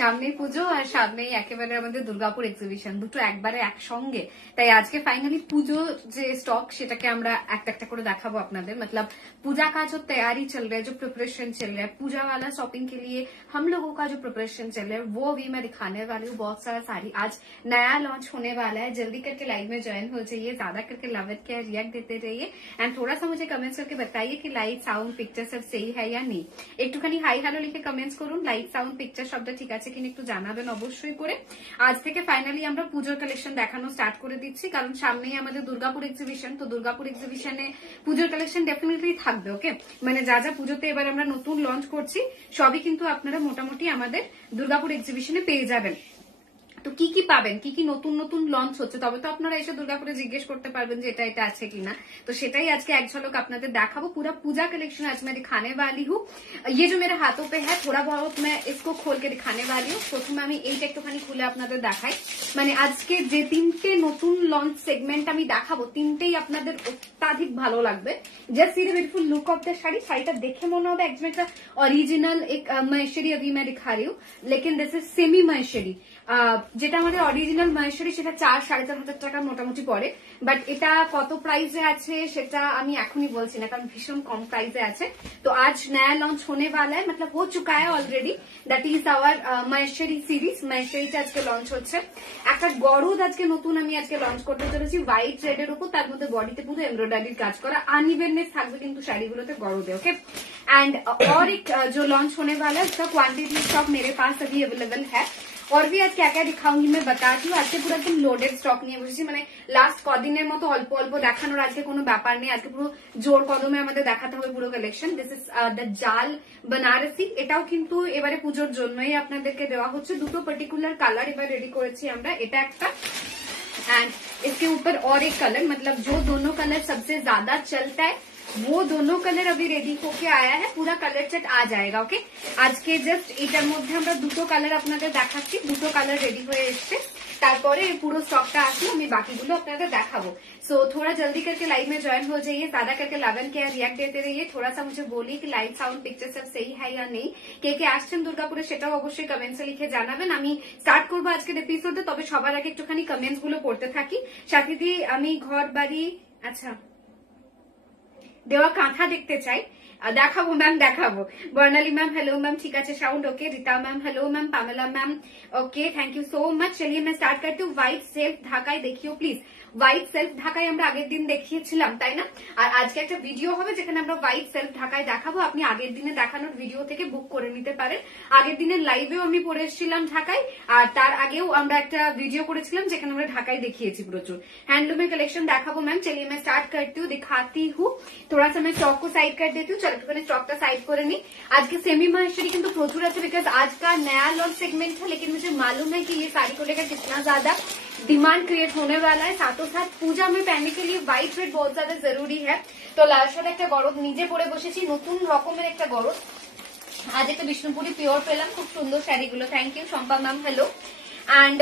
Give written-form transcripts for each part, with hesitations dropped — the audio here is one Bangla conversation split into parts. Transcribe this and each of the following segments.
সামনেই পুজো আর সামনেই একেবারে আমাদের দুর্গাপুর এক্সিবিশন, দুটো একবারে একসঙ্গে। তাই আজকে ফাইনালি পুজো যে স্টক সেটাকে আমরা একটা একটা করে দেখাবো আপনাদের। मतलब पूजा का जो तैयारी चल रहा है, जो प्रिपरेशन चल रहा है, पूजा वाला शॉपिंग के लिए हम लोगों का जो प्रिपरेशन चल रहा है वो भी मैं दिखाने वाली हूँ। बहुत सारा साड़ी आज नया लॉन्च होने वाला है, जल्दी करके लाइव में ज्वाइन हो जाइए, ज्यादा करके लव इट केयर रिएक्ट देते रहिए एंड थोड़ा सा मुझे कमेंट्स करके बताइए कि लाइट साउंड पिक्चर सब सही है या नहीं। একটুখানি হাই হ্যালো লিখে কমেন্টস করুন, লাইট সাউন্ড পিকচার শব্দ ঠিক আছে কিনা একটু জানাবেন অবশ্যই করে। আজ থেকে ফাইনালি আমরা পুজোর কালেকশন দেখানো স্টার্ট করে দিচ্ছি, কারণ সামনেই আমাদের দুর্গাপুর এক্সিবিশন। তো দুর্গাপুর এক্সিবিশনে পুজোর কালেকশন ডেফিনেটলি থাকবে। ওকে, মানে যা যা পুজোতে এবার আমরা নতুন লঞ্চ করছি সবই কিন্তু আপনারা মোটামুটি আমাদের দুর্গাপুর এক্সিবিশনে পেয়ে যাবেন। তো কি কি পাবেন, কি কি নতুন নতুন লঞ্চ হচ্ছে, তবে তো আপনারা এসে দুর্গাপুরে জিজ্ঞেস করতে পারবেন যে এটা এটা আছে কিনা। তো সেটাই আজকে এক ঝলক আপনাদের দেখাবো। पूरा पूजा कलेक्शन आज मैं दिखाने वाली हूँ। ये जो मेरे हाथों पे है थोड़ा बहुत मैं इसको खोल के दिखाने वाली हूँ। প্রথমে আমি এইটা একটুখানি খুলে আপনাদের দেখাই। মানে আজকে যে তিনটে নতুন লঞ্চ সেগমেন্ট আমি দেখাবো তিনটেই আপনাদের অত্যাধিক ভালো লাগবে। Just see the beautiful look of the sari. শাড়িটা দেখে মনে হবে একদম একটা অরিজিনাল এক মহেশ্বরী अभी मैं दिखा रही हूँ, लेकिन दिस इज सेमी महेশ্বরী। যেটা আমাদের অরিজিনাল মহেশ্বরী সেটা 4-4.5 টাকা মোটামুটি পড়ে, বাট এটা কত প্রাইসে আছে সেটা আমি এখনই বলছি না, কারণ ভীষণ কম প্রাইসে আছে। তো আজ নয়া লঞ্চ होने वाला है, मतलब हो चुका है already, that is our Maheshwari series. মহেশ্বরীটা আজকে লঞ্চ হচ্ছে। একটা গরদ আজকে নতুন আমি আজকে লঞ্চ করতে চলেছি হোয়াইট রেড এর উপর, তার মধ্যে বডিতে পুরো এমব্রয়ডারির কাজ করা, আনইভেননেস থাকবে কিন্তু শাড়িগুলোতে গরদে। ওকে, एंड और एक जो लॉन्च होने वाला है उसका क्वांटिटी स्टॉक मेरे पास अभी अवेलेबल है। और भी आज क्या क्या दिखाऊंगी मैं बताती हूँ। আজকে পুরো একদম লোডেড স্টক নিয়ে বসেছি, মানে লাস্ট কদিনের মতো অল্প অল্প দেখানোর আজকে কোনো ব্যাপার নেই। আজকে পুরো জোর কদমে আমাদের দেখাতে হবে পুরো কালেকশন। দিস ইজ দ্য জাল बनारसी। এটাও কিন্তু এবারে পুজোর জন্যই আপনাদেরকে দেওয়া হচ্ছে। দুটো পার্টিকুলার কালার এবার রেডি করেছি আমরা, এটা একটা एंड इसके ऊपर और एक कलर, मतलब जो दोनों कलर सबसे ज्यादा चलता है वो दोनों कलर अभी रेडी होके आया है। पूरा कलर सेट आ जाएगा। ओके, आज के जस्ट এটার মধ্যে আমরা দুটো কালার আপনাদের দেখাচ্ছি, দুটো কালার রেডি হয়ে এসছে। তারপরে পুরো স্টকটা আসলে আমি বাকিগুলো আপনাদের দেখাবো। सो थोड़ा जल्दी करके लाइव में ज्वाइन हो जाइए, ज्यादा करके लगन के रिएक्ट देते रहिए। थोड़ा सा मुझे बोलिए कि लाइट साउंड पिक्चर सब सही है या नहीं। কে আসছেন দুর্গাপুরে সেটাও অবশ্যই কমেন্টসে লিখে জানাবেন। আমি স্টার্ট করবো আজকের এপিসোডে, তবে সবার আগে একটুখানি কমেন্টস গুলো পড়তে থাকি। সাথে দিয়ে আমি ঘর বাড়ি আচ্ছা দেওয়া কাঁথা দেখতে চাই, দেখাবো ম্যাম, দেখাবো। বর্ণালী ম্যাম हेलो मैम, ठीक আছে sound okay. Rita ma'am hello ma'am, Pamela ma'am okay, thank you so much. चलिए मैं स्टार्ट करती हूँ। व्हाइट सेल्फ ঢাকায় দেখিও প্লিজ। হোয়াইট সেলফ ঢাকায় আমরা আগের দিন দেখিয়েছিলাম তাই না, আর আজকে একটা ভিডিও হবে যেখানে আমরা হোয়াইট সেলফ ঢাকায় দেখাবো। আপনি আগের দিনে দেখানোর ভিডিও থেকে বুক করে নিতে পারেন। আগের দিনের লাইভেও আমি পড়ে এসেছিলাম ঢাকায়, আর তার আগেও আমরা একটা ভিডিও করেছিলাম যেখানে আমরা ঢাকায় দেখিয়েছি প্রচুর। হ্যান্ডলুমের কালেকশন দেখাবো ম্যাম। चलिए मैं स्टार्ट करती हूँ, दिखाती हूँ। थोड़ा सा मैं स्टॉक को साइड कर देती हूँ। चलो একটুখানি स्टॉकটা साइड করে নি। আজকে सेमी महेश्वरी কিন্তু প্রচুর আছে, बिकॉज आज का नया लॉन्च सेगमेंट है, लेकिन मुझे मालूम है कि ये साड़ी को लेकर कितना ज्यादा डिमांड क्रिएट होने वाला है। साथों साथ पूजा में पहनने के लिए व्हाइट रेड बहुत ज्यादा जरूरी है। তো লাল সাদা একটা গরদ নিজে পরে বসেছি, নতুন রকমের একটা গরদ। আজ একটা বিষ্ণুপুরি পিওর পেলাম, খুব সুন্দর শাড়িগুলো। Thank you Shampa ma'am, hello. And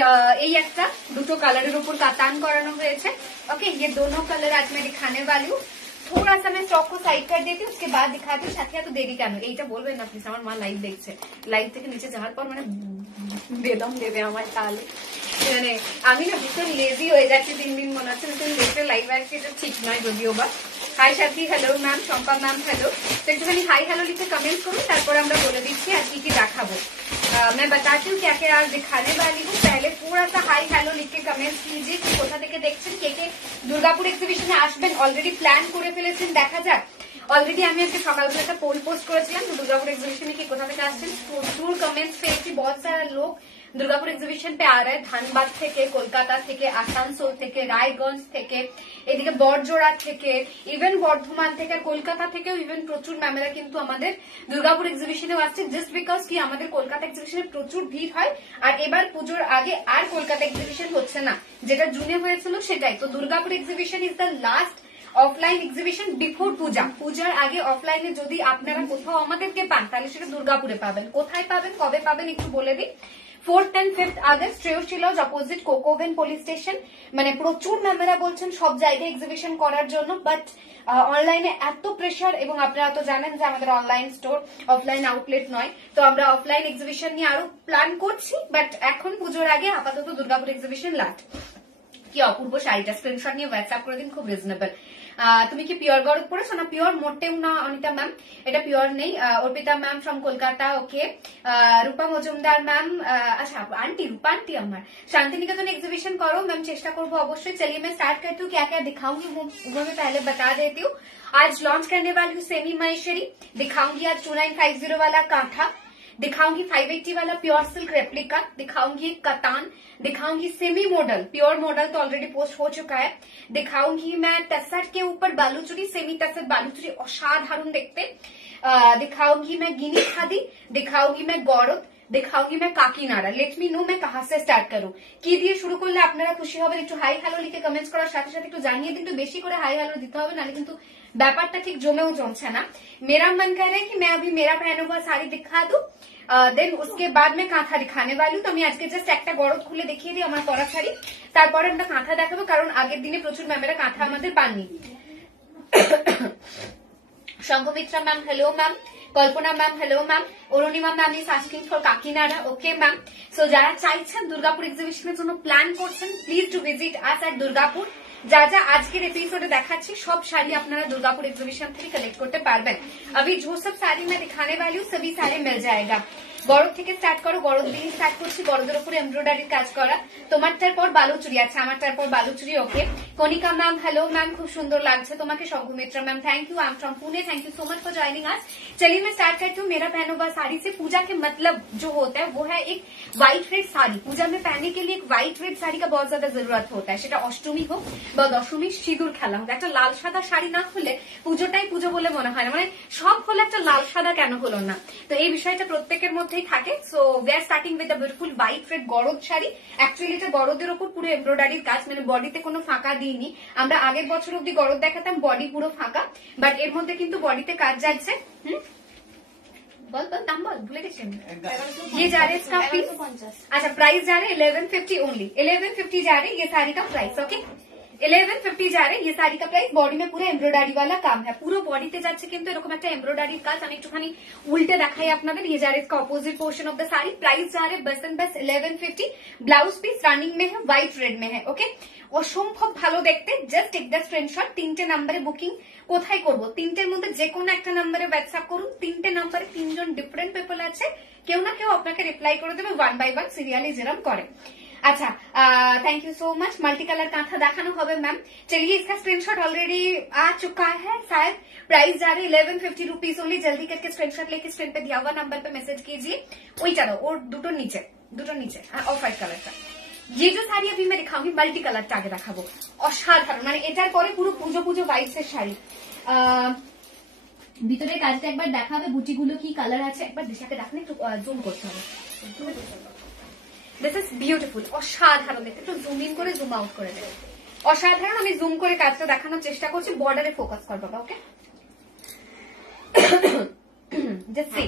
এই একটা দুটো কালারের উপর কাতান করানো হয়েছে। ओके, ये दोनों कलर आज मैं दिखाने वाली हूँ। थोड़ा सा मैं स्टॉक को साइड कर देती हूँ, उसके बाद दिखाती हूँ। সাথে এত দেরি কেন এইটা বলবেন না প্লিজ। আমার মা লাইভ দেখছে, লাইভ থেকে নিচে যাওয়ার পর মানে বেদম দেবে আমার তাহলে। মানে আমি না ভীষণ লেজি হয়ে যাচ্ছি দিন দিন, মনে হচ্ছে ভীষণ লেটে লাইভ আসছে, এটা ঠিক নয় যদিও বা। হাই সাথী hello ma'am, Shampa ma'am hello. তো একটুখানি হাই হ্যালো লিখে কমেন্ট করুন, তারপর আমরা বলে দিচ্ছি আর কি কি দেখাবো। मैं बताती हूँ क्या क्या आज दिखाने वाली हूँ। पहले पूरा सा हाई हेलो लिख के कमेंट कीजिए कि কোথা থেকে দেখছেন, কে দুর্গাপুর এক্সিবিশনে আসবেন অলরেডি প্ল্যান করে ফেলেছেন। দেখা যাক। অলরেডি আমি আজকে সকালবেলা একটা পোল পোস্ট করেছিলাম দুর্গাপুর এক্সিবিশনে কি কোথা থেকে আসছেন। প্রচুর কমেন্টস পেয়েছি, बहुत सारा लोग দুর্গাপুর এক্সিবিশন पे आ रहा है। ধানবাদ থেকে, কলকাতা থেকে, আসানসোল থেকে, রায়গঞ্জ থেকে, এদিকে বড়জোড়া থেকে, ইভেন বর্ধমান থেকে, কলকাতা থেকেও ইভেন প্রচুর ম্যামেরা কিন্তু আমাদের দুর্গাপুর এক্সিবিশনেও আসছে। জাস্ট বিকজ কি আমাদের কলকাতা এক্সিবিশনে প্রচুর ভিড় হয়, আর এবার পুজোর আগে আর কলকাতা এক্সিবিশন হচ্ছে না, যেটা জুনে হয়েছিল সেটাই। তো Durgapur exhibition is the last offline exhibition before Puja. পূজার আগে অফলাইনে যদি আপনারা কোথাও আমাদেরকে পান তাহলে সেটা দুর্গাপুরে পাবেন। কোথায় পাবেন, কবে পাবেন একটু বলে দিই। 4th and 5th August Shreyasi lodge opposite Coke Oven police station. মানে প্রচুর ম্যামেরা বলছেন সব জায়গায় এক্সিবিশন করার জন্য, বাট অনলাইনে এত প্রেশার, এবং আপনারা তো জানেন যে আমাদের অনলাইন স্টোর অফলাইন আউটলেট নয়, তো আমরা অফলাইন এক্সিবিশন নিয়ে আরো প্ল্যান করছি, বাট এখন পুজোর আগে আপাতত দুর্গাপুর এক্সিবিশন লাস্ট। কি অপূর্ব শাড়িটা, স্ক্রিনশট নিয়ে হোয়াটসঅ্যাপ করে দিন, খুব রিজনেবল। তুমি কি পিওর গরদ পড়েছো? না পিওর মোটেও না অনিতা ম্যাম, এটা পিওর নেই। Arpita ma'am from Kolkata, okay. Rupa Majumdar ma'am, আচ্ছা আন্টি রূপা आंटी আমার शांतिनिकेतन एग्जीबिशन करो मैम, चेष्टा करबो अवश्य। चलिए मैं स्टार्ट करती हूँ, क्या क्या दिखाऊंगी वो मैं पहले बता देती हूँ। आज लॉन्च करने वाली हूँ सेमी महेश्वरी, दिखाऊंगी आज 2950 वाला कांथा, दिखाऊंगी 580 वाला प्योर सिल्क रेप्लिका, दिखाऊंगी कतान, दिखाऊंगी सेमी मॉडल, प्योर मॉडल तो ऑलरेडी पोस्ट हो चुका है, दिखाऊंगी मैं टसर के ऊपर बालूचुरी, सेमी टसर बालूचुरी असाधारण देखते, दिखाऊंगी मैं गिनी खादी, दिखाऊंगी मैं गौरव, दिखाऊंगी मैं काकीनाड़ा। लेट मी नो मैं कहां से स्टार्ट करूं, কি দিয়ে শুরু করলে আপনারা খুশি হবেন। একটু হাই হ্যালো লিখে কমেন্টস করার সাথে সাথে একটু জানিয়ে দিন, একটু বেশি করে হাই হ্যালো দিতে হবে, নাহলে কিন্তু ব্যাপারটা ঠিক জমেও জমছে না। मेरा मन कर रहा है कि मैं अभी मेरा पहना हुआ साड़ी दिखा दूं, দেন उसके बाद में কাঁথা दिखाने वाली हूं। তো আমি আজকে জাস্ট একটা গরদ খুলে দেখিয়ে দিই আমার পরা শাড়ি, তারপরে আমরা কাঁথা দেখাবো, কারণ আগের দিনে প্রচুর ম্যামেরা কাঁথা আমাদের পাননি। Shankhamitra ma'am hello ma'am, Kalpana ma'am hello ma'am, Arunima ma'am is asking for Kakinada, okay ma'am. So যারা চাইছেন দুর্গাপুর এক্সিবিশনের জন্য প্ল্যান করছেন, please to visit us at Durgapur. যা যা আজকের এপিসোডে দেখাচ্ছি সব শাড়ি আপনারা দুর্গাপুর এক্সিবিশন থেকে কালেক্ট করতে পারবেন। अभी जो सब साड़ी मैं दिखाने वाली हूँ सभी साड़ी मिल जाएगा। গরদ থেকে স্টার্ট করো, গরদ দিয়ে স্টার্ট করছি, গরদের উপরে এমব্রয়ডারির কাজ করা। তোমারটার পর বালুচুরি, আচ্ছা আমারটার পর Baluchari, okay. Kanika ma'am hello ma'am, খুব সুন্দর লাগছে তোমাকে। Shankhamitra ma'am thank you, I am from Pune, thank you so much for joining us. चलिए मैं स्टार्ट करती हूँ मेरा पहना हुआ साड़ी से। पूजा के मतलब जो होता है वो है एक व्हाइट रेड साड़ी। पूजा में पहनने के लिए एक व्हाइट रेड साड़ी का बहुत ज्यादा जरूरत होता है, সেটা অষ্টমী হোক বা দশমী সিঁদুর খেলা হোক। একটা লাল সাদা শাড়ি না হলে পুজোটাই পুজো বলে মনে হয় না, মানে সব হলে একটা লাল সাদা কেন হলো না। তো এই বিষয়টা প্রত্যেকের মধ্যেই থাকে। So we are starting with a beautiful white red garad sari. Actually এটা গরদের উপর পুরো এমব্রয়ডারির কাজ, মানে বডিতে কোনো ফাঁকা দিইনি। আমরা আগের বছর অব্দি গরদ দেখাতাম বডি পুরো ফাঁকা, বাট এর মধ্যে কিন্তু বডিতে কাজ যাচ্ছে। বল বল দাম বল, ভুলে গেছি আমি। ये जा रहे हैं इसका प्लीज, अच्छा प्राइस जा रहे हैं 1150 ओनली, 1150 जा रहे हैं ये साड़ी का प्राइस, ओके 1150 जा रहे हैं ये साड़ी का प्राइस। बॉडी में पूरा एम्ब्रॉयडरी वाला काम है, পুরো বডিতে যাচ্ছে কিন্তু এরকম একটা এমব্রয়ডারির কাজ। আমি একটুখানি উল্টে দেখাই আপনাদের। ये जा रहे इसका opposite portion of the sari, price जा रहे बस एंड बस 1150। ब्लाउज पीस रनिंग में है, व्हाइट रेड में है, ओके। অসম্ভব ভালো দেখতে, জাস্ট টেক দ্য স্ক্রিনশট। 3টে নাম্বারে বুকিং কোথায় করব, 3টের মধ্যে যে কোনো একটা নাম্বারে হোয়াটসঅ্যাপ করুন। 3টে নাম্বারে 3জন ডিফারেন্ট পিপল আছে, কেউ না কেউ আপনাকে রিপ্লাই করে দেবে 1 বাই 1 সিরিয়ালি যেরকম করে। अच्छा thank you so much. Multi colour kantha देखानो होबे मैम। चलिए इसका स्क्रीनशॉट ऑलरेडी आ चुका है शायद। प्राइस जा रही 1150 रुपीज ओनली। जल्दी करके स्क्रीनशॉट लेके स्क्रीन पे दिया हुआ नंबर पे मैसेज कीजिए। वही चलो और दुटो नीचे ऑफ व्हाइट कलर का ये जो শাড়ি अभी मैं दिखाऊंगी মাল্টি কালারটা আগে দেখাবো। অসাধারণ, মানে এটার পরে পুরো পুজো পুজো ভাইবস এর শাড়ি। ভিতরের কাজটা একবার দেখাবে, বুটিগুলো কি কালার আছে একবার দিশাকে দেখানো, একটু জুম করতে হবে। দিস ইজ বিউটিফুল, অসাধারণ দেখতে। একটু জুম ইন করে জুম আউট করে দেবে, অসাধারণ। আমি জুম করে কাজটা দেখানোর চেষ্টা করছি, বর্ডারে ফোকাস কর বাবা, ওকে। जस्ट सी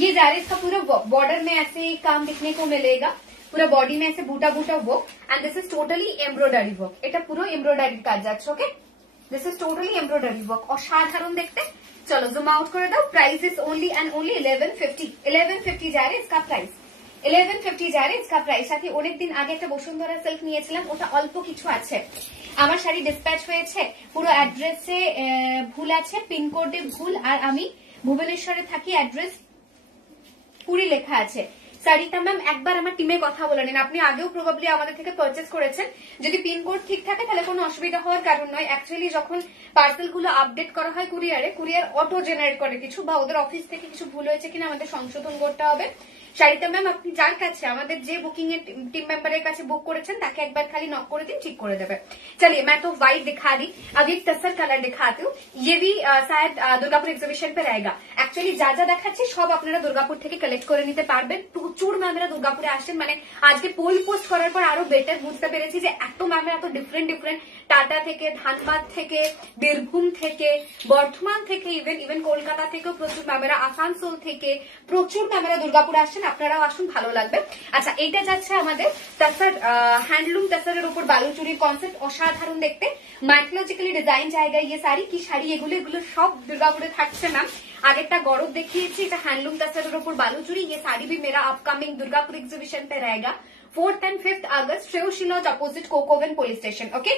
ये जा रहे इसका पूरा बॉर्डर में ऐसे काम दिखने को मिलेगा, पूरा बॉडी में ऐसे बूटा बूटा work, and this is totally embroidery work. এটা পুরো এমব্রয়ডারি কাজ যাচ্ছে, okay. This is totally embroidery work, অসাধারণ দেখতে। चलो जूम आउट করে দাও। Price is only and only 1150 जा रहे इसका प्राइस, 1150 जा रहे इसका प्राइस। সাথে অনেকদিন আগে একটা বসুন্ধরা সিল্ক নিয়েছিলাম, ওটা অল্প কিছু আছে। আমার শাড়ি ডিসপ্যাচ হয়েছে, পুরো অ্যাড্রেসে ভুল আছে, পিনকোডে ভুল, আর আমি ভুবনেশ্বরে থাকি, অ্যাড্রেস পুরি লেখা আছে। শাড়িটা ম্যাম একবার আমার টিমে কথা বলে নিন, আপনি আগেও প্রবাবলি আমাদের থেকে পারচেজ করেছেন। যদি পিনকোড ঠিক থাকে তাহলে কোনো অসুবিধা হওয়ার কারণ নয়। অ্যাকচুয়ালি যখন পার্সেল গুলো আপডেট করা হয় কুরিয়ারে, কুরিয়ার অটো জেনারেট করে কিছু, বা ওদের অফিস থেকে কিছু ভুল হয়েছে কিনা আমাদের সংশোধন করতে হবে। শাড়িটা ম্যাম আপনি যার কাছে, আমাদের যে বুকিং এর টিम मेंबरेর কাছে বুক করেছেন তাকে একবার খালি নক করে দিন, ঠিক করে দেবে। चलिए मैं तो व्हाइट दिखा दी, अब एक टसर कलर दिखाती हूँ। ये भी शायद दुर्गापुर एग्जीबिशन पे रहेगा। एक्चुअली যা যা দেখাচ্ছি সব আপনারা দুর্গাপুর থেকে কালেক্ট করে নিতে পারবেন। প্রচুর ম্যামেরা দুর্গাপুরে আসেন, মানে আজকে পোল পোস্ট করার পর আরো বেটার বুঝতে পেরেছি যে এত ম্যামেরা এত ডিফারেন্ট ডিফারেন্ট, টাটা থেকে, ধানবাদ থেকে, বীরভূম থেকে, বর্ধমান থেকে, ইভেন কলকাতা থেকেও প্রচুর ম্যামেরা, আসানসোল থেকে প্রচুর ম্যামেরা দুর্গাপুরে আসছেন। পাচ্ছেন, আপনারাও আসুন, ভালো লাগবে। আচ্ছা, এইটা যাচ্ছে আমাদের তাসার হ্যান্ডলুম তাসারের উপর বালুচুরির কনসেপ্ট, অসাধারণ দেখতে, মাইথোলজিক্যালি ডিজাইন জায়গায় ইয়ে শাড়ি কি শাড়ি, এগুলো সব দুর্গাপুরে থাকছে ম্যাম। আগেরটা গরব দেখিয়েছি, এটা হ্যান্ডলুম তাসারের উপর বালুচুরি, ये साड़ी भी मेरा अपकमिंग दुर्गापुर एग्जीबिशन पे रहेगा 4th and 5th August, Shreyoshi lodge opposite coke oven police station. Okay,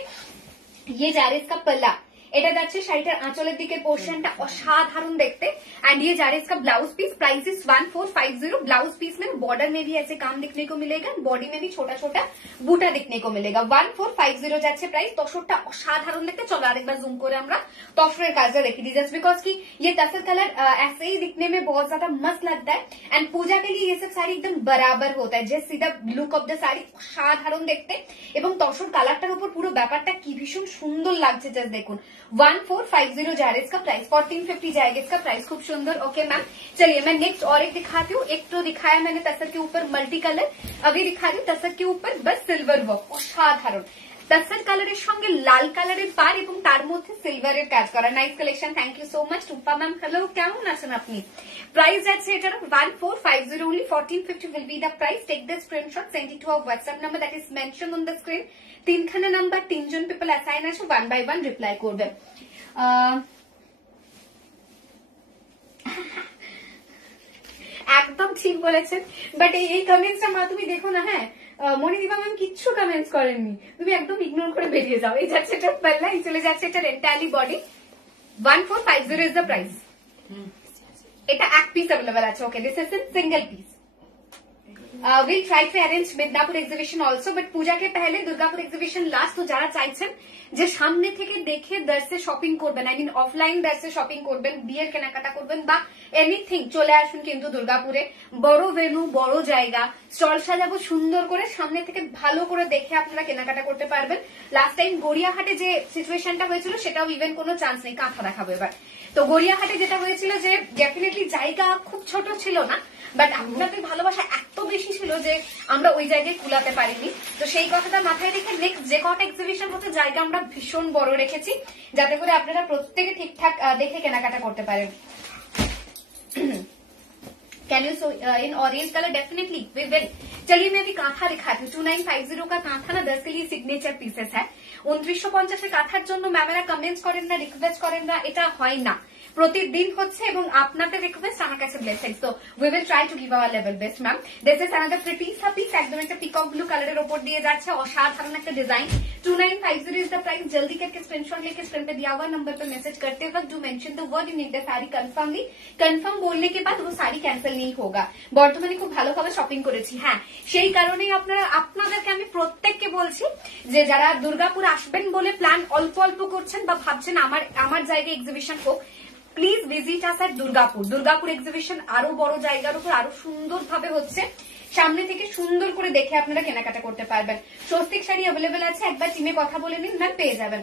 ये जा रहा है इसका पल्ला, এটা যাচ্ছে শাড়িটার আঁচলের দিকে পোর্শনটা অসাধারণ দেখতে, एंड ये जा रहा है इसका blouse piece, price is 1450। Blouse piece में बॉर्डर में भी ऐसे काम दिखने को मिलेगा, बॉडी में भी छोटा छोटा बूटा दिखने को मिलेगा। 1450 যাচ্ছে প্রাইস। তসরটা অসাধারণ দেখতে। চলো আরেকবার জুম করে আমরা তসরের কাজটা দেখি दी, जस्ट बिकॉज की ये तसर कलर ऐसे ही दिखने में बहुत ज्यादा मस्त लगता है, एंड पूजा के लिए ये सब साड़ी एकदम बराबर होता है, जस्ट सीधा लुक ऑफ द साड़ी অসাধারণ দেখতে, এবং তসর কালারটার উপর পুরো ব্যাপারটা কি ভীষণ সুন্দর লাগছে, জাস্ট দেখুন। 1450 जा रहा है इसका प्राइस, 1450 जाएगा इसका प्राइस। खूब सुंदर। ओके मैम, चलिए मैं नेक्स्ट और एक दिखाती हूँ। एक तो दिखाया मैंने तसर के ऊपर मल्टी कलर, अभी दिखा रही हूँ तसर के ऊपर बस सिल्वर वर्क, অসাধারণ। तसर কালারের সঙ্গে লাল কালারের পার এবং তার মধ্যে সিলভারের কাজ করা, nice collection. Thank you so much Tumpa ma'am. Hello, কেমন আছেন আপনি? প্রাইস যাচ্ছে এটার 1450 only, 1450 will be the price. Take the screenshot, send it to our WhatsApp number that is mentioned on the screen। তিনখানা নাম্বার, তিনজন পিপল অ্যাসাইন আছে, 1 by 1 রিপ্লাই করবে। একদম ঠিক বলেছেন, বাট এই কমেন্টসটা মা তুমি দেখো না। হ্যাঁ, মনিদীপা ম্যাম কিচ্ছু কমেন্টস করেননি, তুমি একদম ইগনোর করে বেরিয়ে যাও। এই যাচ্ছে এটা পাল্লা, এই চলে যাচ্ছে এটা entirely body. 1450 is the price. এটা এক পিস अवेलेबल আছে। Okay, this is in single piece. we'll try to arrange Midnapore exhibition also, but পূজাকে পহলে দুর্গাপুর এক্সিবিশন লাস্ট। তো যারা চাইছেন যে সামনে থেকে দেখে দর্শে শপিং করবেন, আই মিন অফলাইন দর্শে শপিং করবেন, বিয়ের কেনাকাটা করবেন বা এনিথিং, চলে আসুন কিন্তু দুর্গাপুরে। বড় ভেন্যু, বড় জায়গা, স্টল সাজাবো সুন্দর করে, সামনে থেকে ভালো করে দেখে আপনারা কেনাকাটা করতে পারবেন। লাস্ট টাইম গড়িয়াহাটে যে সিচুয়েশনটা হয়েছিল সেটাও ইভেন কোনো চান্স নেই। কাঁথা দেখাবো এবার। তো গড়িয়াহাটে যেটা হয়েছিল যে ডেফিনেটলি জায়গা খুব ছোট ছিল না, বাট আপনাদের ভালোবাসা এত বেশি ছিল যে আমরা ওই জায়গায় কুলাতে পারিনি। তো সেই কথাটা মাথায় রেখে নেক্সট যে কটা এক্সিবিশন হতে জায়গা আমরা ভীষণ বড় রেখেছি, যাতে করে আপনারা প্রত্যেকে ঠিকঠাক দেখে কেনাকাটা করতে পারেন। Can you sew in orange colour? Definitely we will. चलिए मैं अभी कांथा दिखाती हूँ। 2950 का कांथा ना 10 के लिए सिग्नेचर पीसेस है। 2950 কাঁথার জন্য ম্যামেরা কমেন্টস করেন না, রিকোয়েস্ট করেন না, এটা হয় না। প্রতিদিন হচ্ছে এবং আপনাদের রিকোয়েস্ট আমার কাছে ব্লেসিংস। তো we will try to give hour level best ma'am. This is another pretty সা পিস, একদম একটা পিকক ব্লু কালারের উপর দিয়ে যাচ্ছে, অসাধারণ একটা ডিজাइन। 2950 इज द प्राइस। जल्दी करके स्क्रीनशॉट लेके स्क्रीन पे दिया हुआ नंबर पे मैसेज करते वक्त do mention the word in the sari confirmly. Confirm बोलने के बाद वो साड़ी कैंसिल नहीं होगा। বর্তমানে খুব ভালোভাবে শপিং করেছি। হ্যাঁ, সেই কারণেই আপনাদেরকে আমি প্রত্যেককে বলছি যে যারা দুর্গাপুর আসবেন বলে প্ল্যান অল্প অল্প করছেন বা ভাবছেন আমার জায়গায় এক্সিবিশন হোক, please visit us at Durgapur. Durgapur exhibition আরো বড় জায়গার উপর আরো সুন্দরভাবে হচ্ছে, সামনে থেকে সুন্দর করে দেখে আপনারা কেনাকাটা করতে পারবেন। স্বস্তিক শাড়ি অ্যাভেলেবেল আছে, একবার টিমে কথা বলে নিন ম্যাম, পেয়ে যাবেন।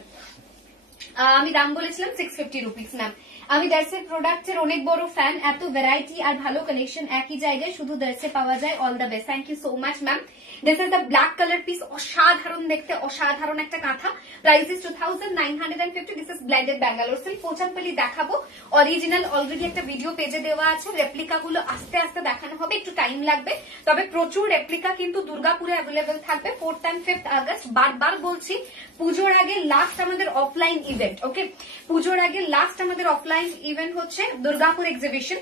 আমি দাম বলেছিলাম 650 রুপিস ম্যাম। আমি দর্শের প্রোডাক্টের অনেক বড় ফ্যান, এত ভ্যারাইটি আর ভালো কালেকশন একই জায়গায় শুধু দর্শে পাওয়া যায়। All the best. Thank you so much ma'am. This is the black colour piece, অসাধারণ দেখতে, অসাধারণ একটা kantha. Price is 2950। This is blended Bangalore silk. Pochampally দেখাবো, অরিজিনাল অলরেডি একটা ভিডিও পেজে দেওয়া আছে। রেপ্লিকা গুলো আস্তে আস্তে দেখানো হবে, একটু টাইম লাগবে, তবে প্রচুর রেপ্লিকা কিন্তু দুর্গাপুরে অ্যাভেলেবেল থাকবে 4th and 5th আগস্ট। বারবার বলছি, পুজোর আগে লাস্ট আমাদের অফলাইন ইভেন্ট। ওকে, পুজোর আগে লাস্ট আমাদের অফলাইন ইভেন্ট হচ্ছে দুর্গাপুর এক্সিবিশন।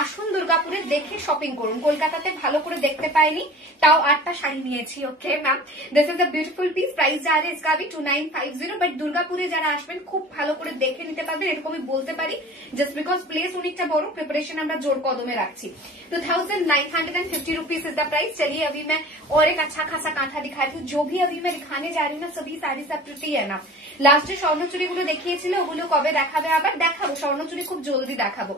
আসুন দুর্গাপুরে দেখে শপিং করুন। কলকাতাতে ভালো করে দেখতে পাইনি, তাও 8টা শাড়ি নিয়েছি। Okay ma'am, this is a beautiful piece. Price যা আছে इसका भी 2950, বাট দুর্গাপুরে যারা আসবেন খুব ভালো করে দেখে নিতে পারবেন, এরকমই বলতে পারি, জাস্ট বিকজ প্লেস অনেকটা বড়, প্রিপারেশন আমরা জোর কদমে রাখছি। 2950 रुपीज इज द प्राइस। चलिए अभी मैं और एक अच्छा खासा कांथा दिखाती हूँ। जो भी अभी मैं दिखाने जा रही हूँ ना, सभी साड़ी सब प्रिटी है ना। লাস্টে স্বর্ণচুরি গুলো দেখিয়েছিল, ওগুলো কবে দেখাবে? আবার দেখাবো, স্বর্ণচুরি খুব জলদি দেখাবো।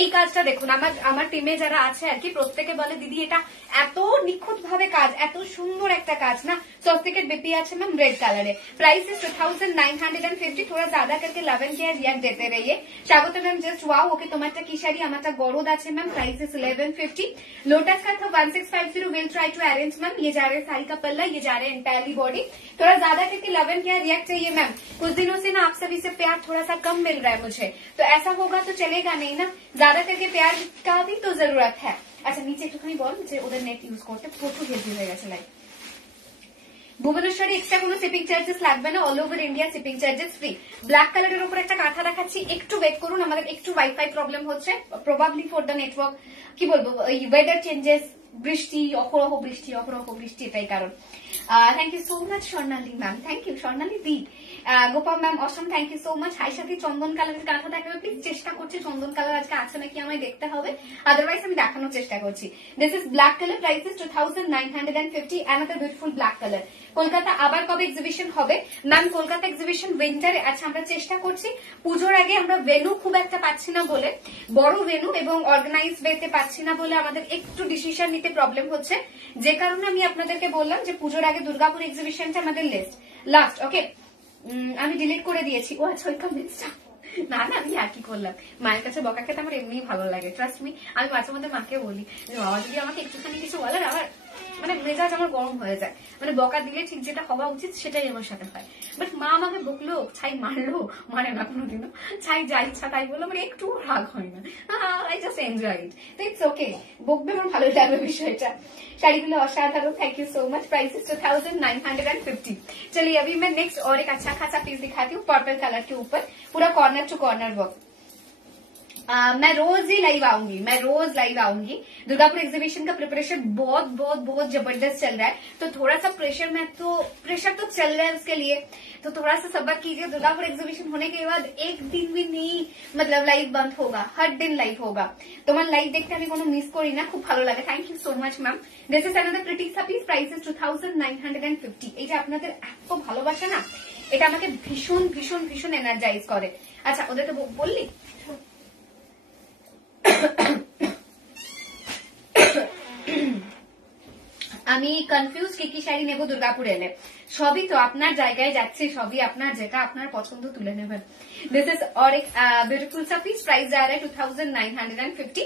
এই কাজটা দেখুন, আমার টিমে যারা আছে আর কি, প্রত্যেকে বলে দিদি এটা এত নিখুঁত ভাবে কাজ, এত সুন্দর একটা কাজ না। स्वस्तिक बेपी আছে मैम रेड कलर है। Price is 2950। थोड़ा ज्यादा करके 11 के रिएक्ट देते रहिए। स्वागत मैम, जस्ट वाओ। ओके, তোমারটা কি শাড়ি? আমারটা গরদ আছে मैम। Price is 1150। लोटस का था 1650। Will try to arrange ma'am. ये जा रहे साड़ी का पल्ला, ये जा रहे एंटायरली बॉडी। थोड़ा ज्यादा करके 11 के रिएक्ट चाहिए मैम। कुछ दिनों से ना आप सभी से प्यार थोड़ा सा कम मिल रहा है मुझे, तो ऐसा होगा तो चलेगा नहीं ना, ज्यादा करके प्यार का भी तो जरूरत है। আচ্ছা নিচে একটুখানি বল যে ওদের নেট ইউজ করতে প্রচুর হেভি হয়ে গেছে লাইক। ভুবনেশ্বরে এক্সট্রা কোনো শিপিং চার্জেস লাগবে না, all over India shipping charges free. Black কালারের উপর একটা কাঁথা দেখাচ্ছি, একটু ওয়েট করুন, আমাদের একটু ওয়াইফাই প্রবলেম হচ্ছে, প্রবাবলি ফর দ্য নেটওয়ার্ক, কি বলবো, ওই ওয়েদার চেঞ্জেস, বৃষ্টি, অহরহ বৃষ্টি, এটাই কারণ। Thank you so much Swarnali ma'am, thank you Swarnali দি। Gopal ma'am Assam, thank you so much. Hi সাথে চন্দন কালারের কাঁথা দেখাবে প্লিজ, চেষ্টা করছি চন্দন কালার আজকে আছে নাকি আমায় দেখতে হবে, আদারওয়াইজ আমি দেখানোর চেষ্টা করছি। This is black colour, price is 2950, another beautiful black colour. Kolkata আবার কবে এক্সিবিশন হবে ম্যাম? কলকাতা এক্সিবিশন উইন্টারে। আচ্ছা আমরা চেষ্টা করছি, পুজোর আগে আমরা ভেনু খুব একটা পাচ্ছি না বলে, বড় ভেনু এবং অর্গানাইজ ওয়েতে পাচ্ছি না বলে আমাদের একটু ডিসিশন নিতে প্রবলেম হচ্ছে, যে কারণে আমি আপনাদেরকে বললাম যে পুজোর আগে দুর্গাপুর এক্সিবিশনটা আমাদের লাস্ট। ওকে, আমি ডিলিট করে দিয়েছি। ও আচ্ছা ওই কমেন্টসটা, না না আমি আর কি করলাম, মায়ের কাছে বকা খেতে আমার এমনি ভালো লাগে, ট্রাস্ট মি। আমি মাঝে মধ্যে মাকে বলি যে বাবা যদি আমাকে একটুখানি কিছু বলে আমার মানে মেজাজ আমার গরম হয়ে যায়, মানে বকা দিলে ঠিক যেটা হওয়া উচিত সেটাই আমার সাথে হয়। বাট মা আমাকে বকলো, ছাই মারলো, মানে না কোনোদিনও, ছাই যা ইচ্ছা তাই বললো, মানে একটু রাগ হয় না, আই জাস্ট এনজয় ইট, তো ইটস ওকে, বকবে আমার ভালো লাগবে বিষয়টা। শাড়ीগুলো অসাধারণ, thank you so much. Price is 2950। चलिए अभी मैं नेक्स्ट और एक अच्छा खासा पीस दिखाती हूँ, पर्पल कलर के ऊपर पूरा कॉर्नर टू कॉर्नर वर्क। मैं रोज ही लाइव आऊंगी। दुर्गापुर एग्जीबिशन का प्रिपरेशन बहुत जबरदस्त चल रहा है, तो थोड़ा सा प्रेशर तो चल रहा है उसके लिए, तो थोड़ा सा सब्र कीजिए। दुर्गापुर एग्जीबिशन होने के बाद एक दिन भी नहीं मतलब लाइव बंद होगा, हर दिन लाइव होगा, তোমার লাইভ দেখতে আমি কোনো মিস করি না, খুব ভালো লাগে। Thank you so much ma'am. This is another pretty সা পিস, প্রাইস ইজ 2950। এই যে আপনাদের এত ভালোবাসা না, এটা আমাকে ভীষণ এনার্জাইজ করে। আচ্ছা ওদেরকে বললি আমি কনফিউজ কি শাড়ি নেবো দুর্গাপুর এলে, সবই তো আপনার জায়গায় যাচ্ছে, সবই আপনার, যেটা আপনার পছন্দ তুলে নেবেন। দিস ইজ और एक ब्यूटीफुल सा पीस, प्राइस जा रहा है 2950।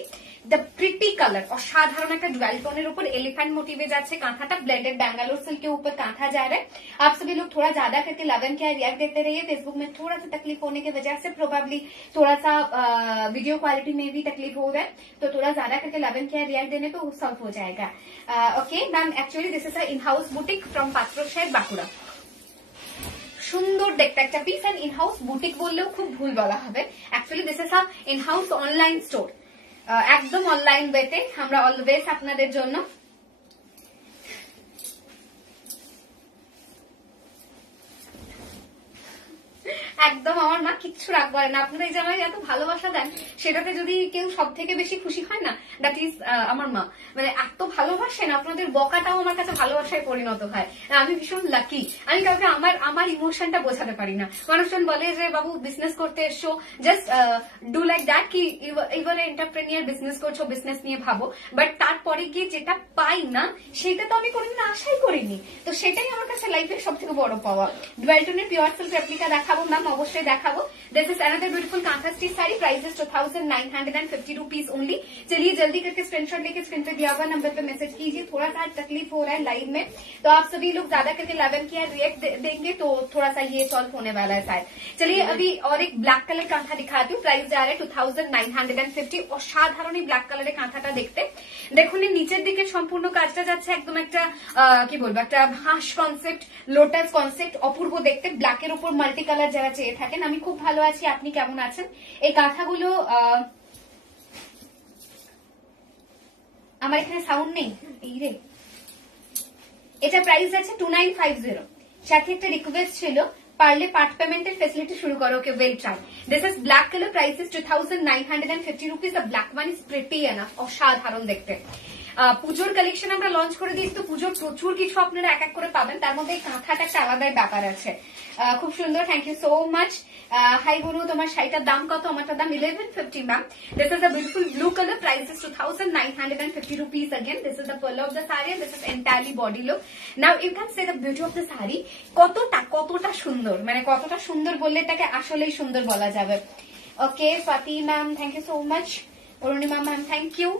দ্য প্রিটি কালার, অসাধারণ একটা ডুয়াল টোনের উপর एलिफेंट मोटिवे जाচ্ছে कांथाटा, ब्लेंडेड बैंगलोर सिल्क के ऊपर कांथा जा रहा है। आप सभी लोग थोड़ा ज्यादा करके लव एंड केयर रिएक्ट देते रहिए। फेसबुक में थोड़ा सा तकलीफ होने की वजह से प्रोबेबली थोड़ा सा वीडियो क्वालिटी में भी तकलीफ हो रहा है, तो थोड़ा ज्यादा करके लव एंड केयर रिएक्ट देने पे वो सॉल्व हो जाएगा। Okay ma'am, actually this is a in house boutique from Patrasayer Bankura. সুন্দর দেখতে একটা পিস, এন্ড ইন হাউস বুটিক বললেও খুব ভুল বলা হবে, actually this is a in house online store, একদম অনলাইন ওয়েতে আমরা অলওয়েজ আপনাদের জন্য। একদম আমার মা কিচ্ছু রাগ করে না, আপনারা এই যে আমাকে এত ভালোবাসা দেন, সেটাতে যদি কেউ সব থেকে বেশি খুশি হয় না, দ্যাট ইজ আমার মা। মানে এত ভালোবাসেন, আপনাদের বকাটাও আমার কাছে ভালোবাসায় পরিণত হয়। আমি ভীষণ লাকি, আমি কাউকে আমার ইমোশনটা বোঝাতে পারি না। মানুষজন বলে যে বাবু বিজনেস করতে এসছো, জাস্ট ডু লাইক দ্যাট, কি এবারে এন্টারপ্রেনিয়ার বিজনেস করছো, বিজনেস নিয়ে ভাবো, বাট তারপরে গিয়ে যেটা পাই না সেটা তো আমি কোনোদিন আশাই করিনি, তো সেটাই আমার কাছে লাইফের সব থেকে বড় পাওয়া। ডুয়ালটনের পিওর সিল্ক রেপ্লিকা দেখাবো ম্যাম, অবশ্যই দেখাবো। This is another beautiful kantha stitch sari, price is 2950 rupees only. चलिए जल्दी करके स्क्रीनशॉट लेके स्क्रीन पे दिया हुआ नंबर पे मैसेज कीजिए। थोड़ा सा तकलीफ हो रहा है लाइव में, तो आप सभी लोग ज्यादा करके 11 की रिएक्ट देंगे तो थोड़ा सा ये सॉल्व होने वाला है शायद। चलिए अभी और एक ब्लैक कलर कांथा दिखाती हूँ, प्राइस जा रहा है 2950। অসাধারণ এই ব্ল্যাক কালারের কাঁথাটা দেখতে, দেখুন নিচের দিকে সম্পূর্ণ কাজটা যাচ্ছে একদম একটা কি বলবো, একটা হাঁস কনসেপ্ট, লোটাস কনসেপ্ট, অপূর্ব দেখতে। ব্ল্যাকের উপর মাল্টি কালার যারা চেয়ে থাকেন, আমি খুব ভালো আছি, আপনি কেমন আছেন? এই কাঁথাগুলো আমার এখানে সাউন্ড নেই, এই রে, এটা প্রাইস আছে 2950। সাথে একটা রিকোয়েস্ট ছিল, পারলে পার্ট পেমেন্টের ফেসিলিটি শুরু করো। Okay, we'll try. This is black colour, price is 2950 rupees. The black one is pretty enough, অসাধারণ দেখতে। পুজোর কালেকশন আমরা লঞ্চ করে দিয়েছি, তো পুজোর প্রচুর কিছু আপনারা এক এক করে পাবেন, তার মধ্যে এই কাঁথাটা একটা আলাদাই ব্যাপার আছে, খুব সুন্দর। Thank you so much. Hi Guru, তোমার শাড়িটার দাম কত? আমারটার দাম 1150 ma'am. This is a beautiful blue colour, price is 2950 rupees again. This is the pearl of the sari, this is entirely body look. Now you can see the beauty of the sari, কতটা সুন্দর, মানে কতটা সুন্দর বললে এটাকে আসলেই সুন্দর বলা যাবে। Okay Swati ma'am, thank you so much. Arunima ma'am, thank you.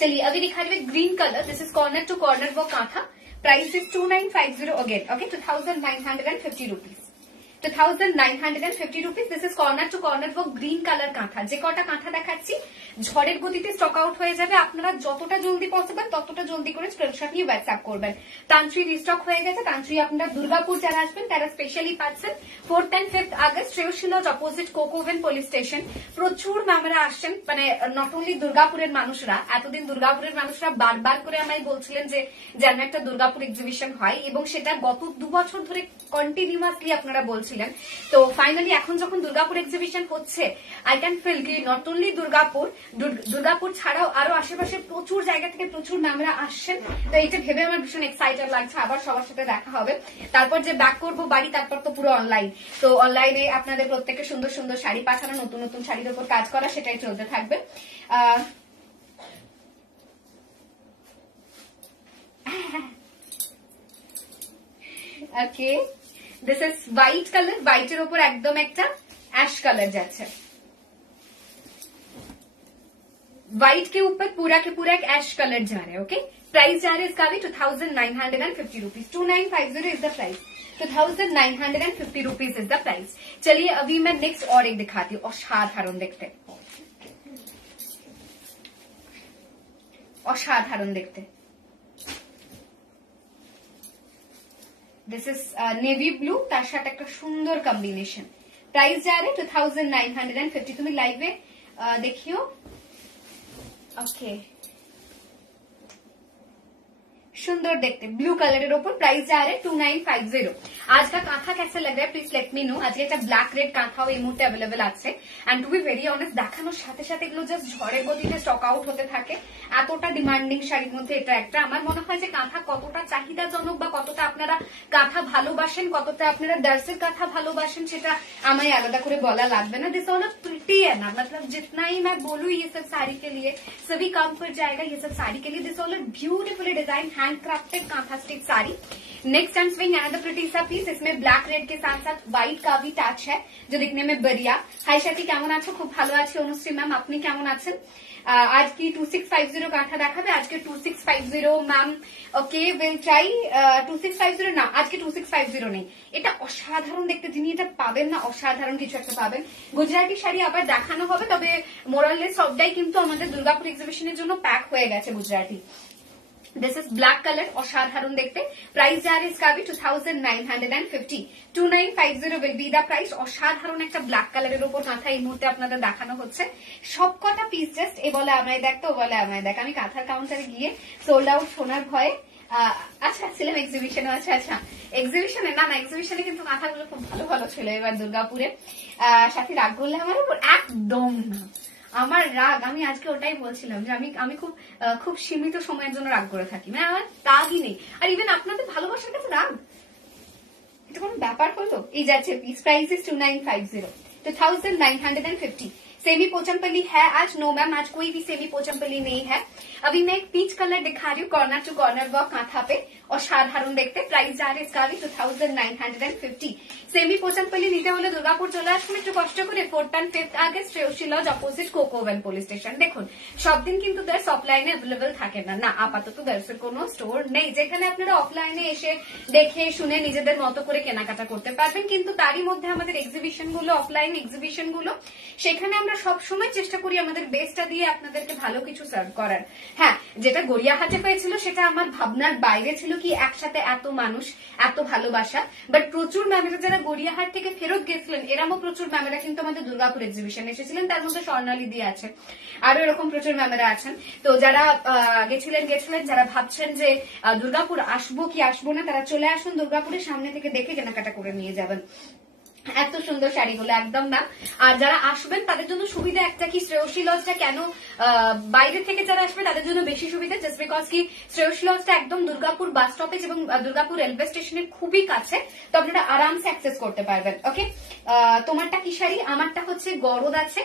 चलिए अभी दिखा रही है green colour, this is corner to corner वो kantha, price is 2950 again. Okay, 2950 rupees. 2950 rupees. This is corner to corner work green colour kantha. যে কটা কাঁথা দেখাচ্ছি ঝড়ের গতিতে স্টক আউট হয়ে যাবে, আপনারা যতটা জলদি পসিবল ততটা জলদি করে স্ক্রিনশট নিয়ে হোয়াটসঅ্যাপ করবেন। তান্ত্রী রিস্টক হয়ে গেছে। তান্ত্রী আপনারা দুর্গাপুর যারা আসবেন তারা স্পেশালি পাচ্ছেন 4th and 5th August Shreyasi lodge opposite Coke Oven police station. প্রচুর ম্যামেরা আসছেন, মানে নট অনলি দুর্গাপুরের মানুষরা, এতদিন দুর্গাপুরের মানুষরা বারবার করে আমায় বলছিলেন যে যেন একটা দুর্গাপুর এক্সিবিশন হয়, এবং সেটা গত 2 বছর ধরে কন্টিনিউয়াসলি আপনারা বলছিলেন। তো ফাইনালি এখন যখন দুর্গাপুর এক্সিবিশন হচ্ছে, আই ক্যান ফিল কি নট অনলি দুর্গাপুর ছাড়াও আরো আশেপাশে প্রচুর জায়গা থেকে প্রচুর ম্যামেরা আসছেন। তো এটা ভেবে আমার ভীষণ এক্সাইটেড লাগছে, আবার সবার সাথে দেখা হবে। তারপর যে ব্যাক করবো বাড়ি, তারপর তো পুরো অনলাইন। তো অনলাইনে আপনাদের প্রত্যেকে সুন্দর সুন্দর শাড়ি পাঠানো, নতুন নতুন শাড়ির উপর কাজ করা, সেটাই চলতে থাকবে। ওকে, দিস ইজ হোয়াইট কালার। হোয়াইটের উপর একদম একটা অ্যাশ কালার যাচ্ছে। व्हाइट के ऊपर पूरा के पूरा एक ऐश कलर जा रहा है। ओके, प्राइस जा रहा है इसका भी 2950 rupees. 2950 is the price. 2950 rupees is the price. चलिए अभी मैं नेक्स्ट और एक दिखाती हूँ, असाधारण देखते असाधारण देखते। दिस इज नेवी ब्लू, तार साथे একটা সুন্দর কম্বিনেশন। প্রাইস যা রে 2950। তুমি লাইভে দেখিও। ओके, सुंदर देखते ब्लू कलर ऊपर। प्राइस जा रहे 2950। आज का कांथा कैसे लग रहा है प्लीज लेट मी नो। आज একটা ব্ল্যাক রেড কাঁথাও এই মুহূর্তে অ্যাভেলেবল আছে। And to be very honest, দেখানোর সাথে সাথে এগুলো জাস্ট ঝড়ের গতিতে স্টক আউট হতে থাকে। এতটা ডিমান্ডিং শাড়ির মধ্যে এটা একটা। আমার মনে হয় যে কাঁথা কতটা চাহিদাজনক বা কতটা আপনারা কাঁথা ভালোবাসেন, কতটা আপনারা দর্শের কাঁথা ভালোবাসেন, সেটা আমায় আলাদা করে বলা লাগবে না। दिस ऑल प्रिटी है ना, मतलब जितना ही मैं बोलूं ये सब साड़ी के लिए सभी काम पर जाएगा। ये सब साड़ी के लिए this all beautifully design hand crafted kantha stitch sari. Next and swing another pretty सा पीस। इसमें ब्लैक रेड के साथ साथ व्हाइट का भी टच है जो दिखने में बढ़िया। हाय साथी কেমন আছো? খুব ভালো আছি অনুশ্রী ম্যাম, আপনি কেমন আছেন? आज की 2650 কাঁথা দেখাবে। আজকে 2650 ম্যাম। ওকে, উইল ট্রাই 2650 না, আজকে 2650 নেই। এটা অসাধারণ দেখতে, যিনি এটা পাবেন না অসাধারণ কিছু একটা পাবেন। গুজরাটি শাড়ি আবার দেখানো হবে, তবে মোরাললেস সবটাই কিন্তু আমাদের দুর্গাপুর এক্সিবিশনের জন্য প্যাক হয়ে গেছে Gujarati. This is black colour, असाधारण देखते। प्राइस जा रहा है इसका भी 2950। 2950 विल बी द प्राइस। असाधारण একটা ব্ল্যাক কালারের উপর কাঁথা এই মুহূর্তে আপনাদের দেখানো হচ্ছে। সবকটা পিস জাস্ট এ বলে আমায় দেখ, তো বলে আমায় দেখ। আমি কাঁথার কাউন্টারে গিয়ে সোল্ড আউট শোনার ভয়ে আচ্ছা ছিলাম এক্সিবিশনে। আচ্ছা আচ্ছা, এক্সিবিশনে না, এক্সিবিশনে কিন্তু কাঁথাগুলো খুব ভালো ভালো ছিল এবার দুর্গাপুরে। সাথে রাগ করলে আমার উপর একদম না, আমার রাগ, আমি আজকে ওটাই বলছিলাম যে আমি খুব সীমিত সময়ের জন্য রাগ করে থাকি, মানে আমার রাগই নেই। আর ইভেন আপনাদের ভালোবাসার কাছে রাগ এটা কোনো ব্যাপার হলো? এই যাচ্ছে piece. Price is 2950। 2950। Semi Pochampally है आज? नो मैम, आज कोई भी सेमी पोचमपल्ली नहीं है। अभी मैं एक पीच कलर दिखा रही हूँ corner to corner work kantha पे, और साधारण देखते। प्राइस जा रहे इसका भी 2950। सेमी पोचमपल्ली নিতে হলে দুর্গাপুর চলে আসুন একটু কষ্ট করে। 4th and 5th August Shreyasi lodge opposite Coke Oven police station. দেখুন সব দিন কিন্তু দর্শ অফলাইনে অ্যাভেলেবল থাকে না, না আপাতত দর্শের কোনো স্টোর নেই যেখানে আপনারা অফলাইনে এসে দেখে শুনে নিজেদের মতো করে কেনাকাটা করতে পারবেন। কিন্তু তারই মধ্যে আমাদের এক্সিবিশন গুলো, অফলাইন এক্সিবিশন গুলো, সেখানে আমরা সবসময় চেষ্টা করি আমাদের বেস্টটা দিয়ে আপনাদেরকে ভালো কিছু সার্ভ করার। হ্যাঁ, যেটা গড়িয়াহাটে হয়েছিল সেটা আমার ভাবনার বাইরে ছিল কি একসাথে এত মানুষ, এত ভালোবাসা। বাট প্রচুর ম্যামেরা যারা গড়িয়াহাট থেকে ফেরত গেছিলেন, এরমও প্রচুর ম্যামেরা কিন্তু আমাদের দুর্গাপুর এক্সিবিশনে এসেছিলেন। তার মধ্যে স্বর্ণালী দিয়ে আছে, আরো এরকম প্রচুর ম্যামেরা আছেন। তো যারা গেছিলেন, যারা ভাবছেন যে দুর্গাপুর আসবো কি আসবো না, তারা চলে আসুন দুর্গাপুরের সামনে থেকে দেখে কেনাকাটা করে নিয়ে যাবেন। এত সুন্দর শাড়িগুলো একদম না। আর যারা আসবেন তাদের জন্য সুবিধা একটা কি, শ্রেয়সী লজটা কেন বাইরে থেকে যারা আসবে তাদের জন্য বেশি সুবিধা, জাস্ট বিকজ কি শ্রেয়সী লজটা একদম দুর্গাপুর বাস স্টপেজ এবং দুর্গাপুর রেলওয়ে স্টেশনের খুবই কাছে, তো আপনারা আরামসে অ্যাক্সেস করতে পারবেন। ওকে, তোমারটা কি শাড়ি? আমারটা হচ্ছে গরদ আছে,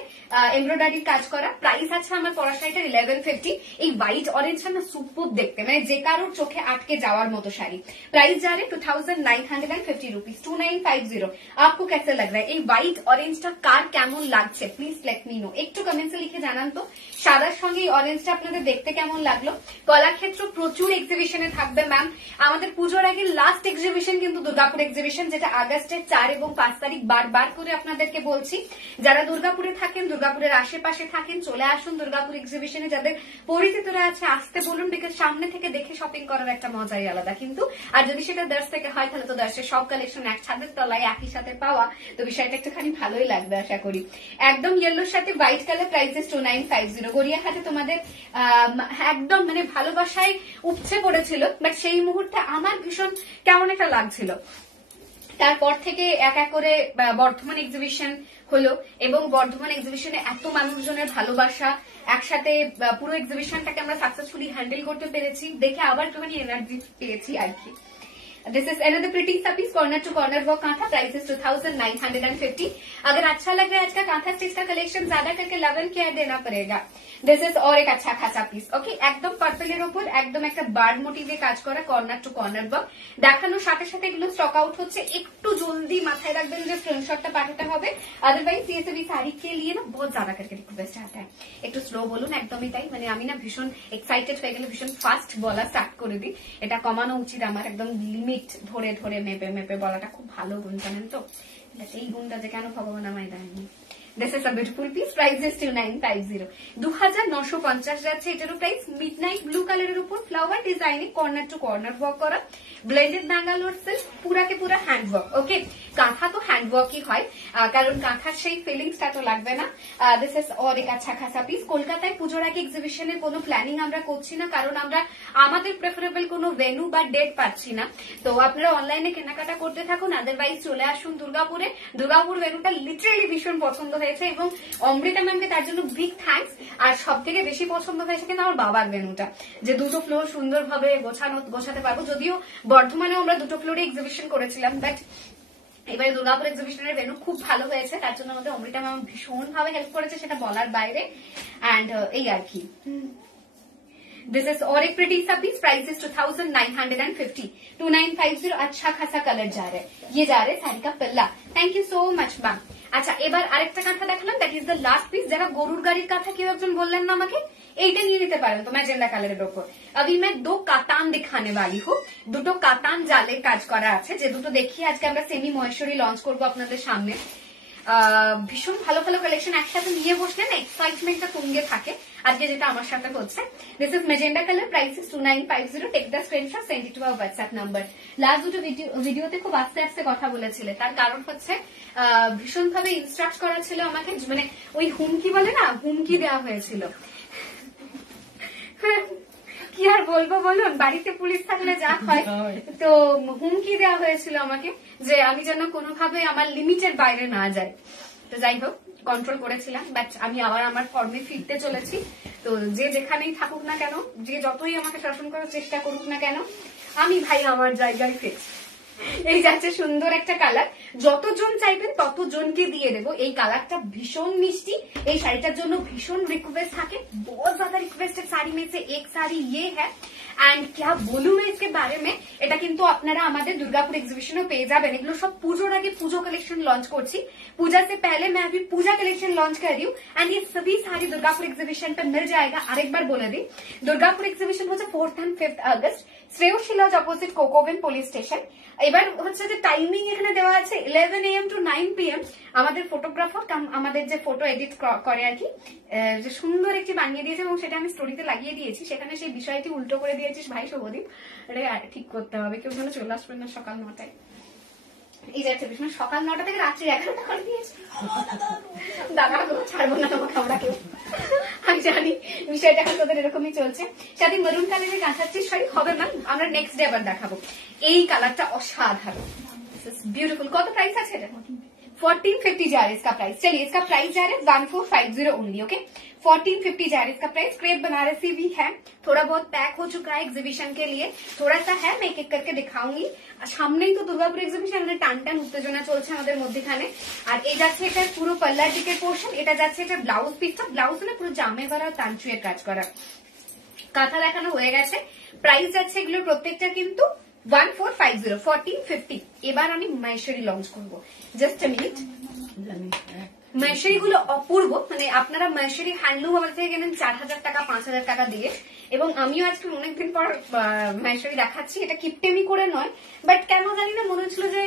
এমব্রয়ডারির কাজ করা। প্রাইস আছে আমার পরা শাড়িটার 1150। এই হোয়াইট অরেঞ্জটা না সুপার দেখতে, মানে যে কারোর চোখে আটকে যাওয়ার মতো শাড়ি। प्राइस जा रहे 2950 रुपीज। 2950। आपको कैसे लग रहा है এই হোয়াইট অরেঞ্জটা কার কেমন লাগছে প্লিজ লেট মি নো, একটু কমেন্টসে লিখে জানান তো সাদার সঙ্গে এই অরেঞ্জটা আপনাদের দেখতে কেমন লাগলো। কলাক্ষেত্র প্রচুর এক্সিবিশনে থাকবে ম্যাম, আমাদের পুজোর আগে লাস্ট এক্সিবিশন কিন্তু দুর্গাপুর এক্সিবিশন, যেটা আগস্টের 4 এবং 5 তারিখ বারবার করে আপনাদেরকে বলছি। যারা দুর্গাপুরে থাকেন, দুর্গাপুরের আশেপাশে থাকেন, চলে আসুন দুর্গাপুর এক্সিবিশনে। যাদের পরিচিতরা আছে আসতে বলুন, বিকজ সামনে থেকে দেখে শপিং করার একটা মজাই আলাদা। কিন্তু আর যদি সেটা দার্স থেকে হয় তাহলে তো দার্সের সব কালেকশন এক ছাদের তলায় একই সাথে পাওয়া, তো বিষয়টা একটুখানি ভালোই লাগবে আশা করি। একদম ইয়েলোর সাথে হোয়াইট কালার, প্রাইসেস 2950। গড়িয়াহাটে তোমাদের একদম মানে ভালোবাসায় উপচে পড়েছিল, বাট সেই মুহূর্তে আমার ভীষণ কেমন একটা লাগছিল। তারপর থেকে এক এক করে বর্ধমান এক্সিবিশন হলো এবং বর্ধমান এক্সিবিশনে এত মানুষজনের ভালোবাসা একসাথে পুরো এক্সিবিশনটাকে আমরা সাকসেসফুলি হ্যান্ডেল করতে পেরেছি, দেখে আবার একটুখানি এনার্জি পেয়েছি আর কি। This is another pretty सा piece, corner to corner work kantha, price is 2950। अगर अच्छा लग रहा है आज का कांथा स्टिच का कलेक्शन, ज्यादा करके 11 क्या देना पड़ेगा। दिस इज और एक अच्छा खासा पिस, ओके একদম পার্পলের উপর একদম একটা বার্ড মোটিভে কাজ করা কর্নার টু কর্নার ওয়ার্ক। দেখানোর সাথে সাথে এগুলো স্টক আউট হচ্ছে, একটু জলদি মাথায় রাখবেন যে স্ক্রিনশটটা পাঠাতে হবে, আদারওয়াইজ ये सभी साड़ी के लिए ना बहुत ज्यादा करके रिक्वेस्ट आता है। একটু স্লো বলুন, একদমই তাই, মানে আমি না ভীষণ এক্সাইটেড হয়ে গেলে ভীষণ ফাস্ট বলা স্টার্ট করে দিই, এটা কমানো উচিত আমার। একদম লিমিট ধরে ধরে মেপে মেপে বলাটা খুব ভালো গুণ, জানেন তো, এই গুণটা যে কেন ভগবান আমায় দেয়নি। This is a beautiful piece, price is 2950। 2950 যাচ্ছে এটারও প্রাইস। মিডনাইট ব্লু কালারের উপর ফ্লাওয়ার ডিজাইনে কর্নার টু কর্নার ওয়ার্ক করা, ব্লেন্ডেড ব্যাঙ্গালোর সিল্ক, পুরাকে পুরা হ্যান্ড ওয়ার্ক। ওকে, কাঁথা তো হ্যান্ড ওয়ার্কই হয়, কারণ কাঁথার সেই ফিলিংসটা তো লাগবে না। দিস ইজ और एक अच्छा खासा পিস। কলকাতায় পুজোর আগে এক্সিবিশনের কোনো প্ল্যানিং আমরা করছি না, কারণ আমরা আমাদের প্রেফারেবল কোনো ভেন্যু বা ডেট পাচ্ছি না। তো আপনারা অনলাইনে কেনাকাটা করতে থাকুন, আদারওয়াইজ চলে আসুন দুর্গাপুরে। দুর্গাপুর ভেন্যুটা লিটারেলি ভীষণ পছন্দ হয়েছে এবং অমৃতা ম্যামকে তার জন্য বিগ থ্যাঙ্কস। আর সব থেকে বেশি পছন্দ হয়েছে কিন্তু আমার বাবার ভেন্যুটা, যে দুটো ফ্লোর সুন্দরভাবে গোছাতে পারবো। যদিও বর্ধমানেও আমরা দুটো ফ্লোরে এক্সিবিশন করেছিলাম, বাট এবারে দুর্গাপুর এক্সিবিশনের ভেন্যু খুব ভালো হয়েছে, তার জন্য আমাদের অমৃতা ম্যাম ভীষণ ভাবে হেল্প করেছে, সেটা বলার বাইরে। এন্ড এই আর কি। दिस इज और एक प्रिटी सा पीस, प्राइस इज 2950। 2950 अच्छा खासा कलर जा रहा है, ये जा रहा है साड़ी का पल्ला। Thank you so much ma'am. আচ্ছা, এবার আরেকটা কাঁথা দেখালাম, that is the last piece. যারা গরুর গাড়ির কাঁথা কেউ একজন বললেন না আমাকে, এইটা নিয়ে নিতে পারেন তো ম্যাজেন্ডা কালারের ওপর। अभी मैं 2 কাতান दिखाने वाली हूँ। দুটো কাতান জালে কাজ করা আছে, যে দুটো দেখিয়ে আজকে আমরা সেমি মহেশ্বরী লঞ্চ করবো আপনাদের সামনে। ভীষণ ভালো ভালো কালেকশন একসাথে নিয়ে বসলে না এক্সাইটমেন্টটা তুঙ্গে থাকে, আজকে যেটা আমার সাথে হচ্ছে। This is magenta colour, price is 2950। Take the screenshot, send it to our WhatsApp number. Last দুটো ভিডিওতে খুব আস্তে আস্তে কথা বলেছিলে, তার কারণ হচ্ছে ভীষণ ভাবে ইনস্ট্রাক্ট করা ছিল আমাকে, মানে ওই হুমকি বলে না, হুমকি দেওয়া হয়েছিল। কি আর বলবো বলুন, বাড়িতে পুলিশ থাকলে যা হয়, তো হুমকি দেওয়া হয়েছিল আমাকে যে আমি যেন কোনোভাবে আমার লিমিটের বাইরে না যাই। তো যাই হোক, কন্ট্রোল করেছিলাম, বাট আমি আবার আমার ফর্মে ফিরতে চলেছি। তো যে যেখানেই থাকুক না কেন, যে যতই আমাকে শাসন করার চেষ্টা করুক না কেন, আমি ভাই আমার জায়গায় ফিরছি। এই যাচ্ছে সুন্দর একটা কালার, যতজন চাইবেন ততজনকে দিয়ে দেবো। এই কালারটা ভীষণ মিষ্টি, এই শাড়িটার জন্য ভীষণ রিকোয়েস্ট থাকে, बहुत ज्यादा रिक्वेस्टेड साड़ी में से एक साड़ी ये है। एंड क्या बोलूं मैं इसके बारे में, এটা কিন্তু আপনারা আমাদের দুর্গাপুর এক্সিবিশনে পেয়ে যাবেন। এগুলো সব পুজোর আগে পুজো কালেকশন লঞ্চ করছি, पूजा से पहले मैं अभी पूजा कलेक्शन लॉन्च कर रही हूँ। एंड ये सभी साड़ी दुर्गापुर एग्जीबिशन पे मिल जाएगा। আরেক বার বলে দিই, দুর্গাপুর এক্সিবিশন হচ্ছে 4th and 5th August, Shreyoshi lodge opposite Coke Oven police station. এবার হচ্ছে যে টাইমিং এখানে দেওয়া আছে 11 AM to 9 PM। আমাদের ফটোগ্রাফার আমাদের যে ফটো এডিট করে আর কি, যে সুন্দর একটি বানিয়ে দিয়েছে এবং সেটা আমি স্টোরিতে লাগিয়ে দিয়েছি, সেখানে সেই বিষয়টি উল্টো করে দিয়েছিস ভাই শুভদীপ। এটা ঠিক করতে হবে, কেউ যেন চলে আসবেন না সকাল 9টায়। এই যাচ্ছে ভীষণ সকাল 9টা থেকে রাত্রি 11টা করে দিয়েছে। দাদা ছাড়বো না তোমাকে আমরা কেউ, আমি জানি বিষয়টা তোদের এরকমই চলছে। সাথে মেরুন কালারের কাঁথাচ্ছি শাড়ি হবে না, আমরা নেক্সট ডে আবার দেখাবো। এই কালারটা অসাধারণ, বিউটিফুল। কত প্রাইস আছে এটা? 1450 जा रहा है इसका प्राइस। चलिए इसका प्राइस जा रहा है 1450 ओनली। ओके, 1450 जा रहा है इसका प्राइस। क्रेप बनारसी भी है, थोड़ा बहुत पैक हो चुका है एग्जीबिशन के लिए, थोड़ा सा है, मैं एक एक करके दिखाऊंगी। সামনেই তো দুর্গাপুর এক্সিবিশন, আমাদের টান টান উত্তেজনা চলছে আমাদের মধ্যখানে। আর এই যাচ্ছে এটা পুরো পাল্লার দিকের পোর্শন, এটা যাচ্ছে এটা ব্লাউজ পিসটা, ব্লাউজ না পুরো জামে করা তানচুয়ের কাজ করা। কাঁথা দেখানো হয়ে গেছে, প্রাইস যাচ্ছে এগুলোর প্রত্যেকটা কিন্তু 1450 1450। এবার আমি মাহেশ্বরী লঞ্চ করবো, জাস্ট আ মিনিট। মাহেশ্বরী গুলো অপূর্ব, মানে আপনারা মাহেশ্বরী হ্যান্ডলুম আমার থেকে কেনেন 4000 টাকা 5000 টাকা দিয়ে, এবং আমিও আজকে অনেকদিন পর মাহেশ্বরী দেখাচ্ছি। এটা কিপটেমি করে নয়, বাট কেন জানি না মনে হচ্ছিল যে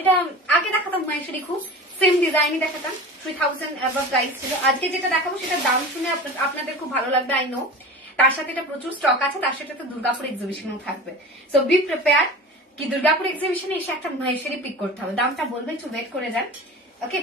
এটা আগে দেখাতাম মাহেশ্বরী, খুব সেম ডিজাইনই দেখাতাম, 3000 অ্যাবভ প্রাইস ছিল। আজকে যেটা দেখাবো সেটা দাম শুনে আপনাদের খুব ভালো লাগবে, আই নো। তার সাথে এটা প্রচুর স্টক আছে, তার সাথে তো দুর্গাপুর এক্সিবিশনও থাকবে। সো বি প্রিপেয়ার কি দুর্গাপুর এক্সিবিশনে এসে একটা মাহেশ্বরী পিক করতে হবে। দামটা বলবে, একটু ওয়েট করে যান, ওকে।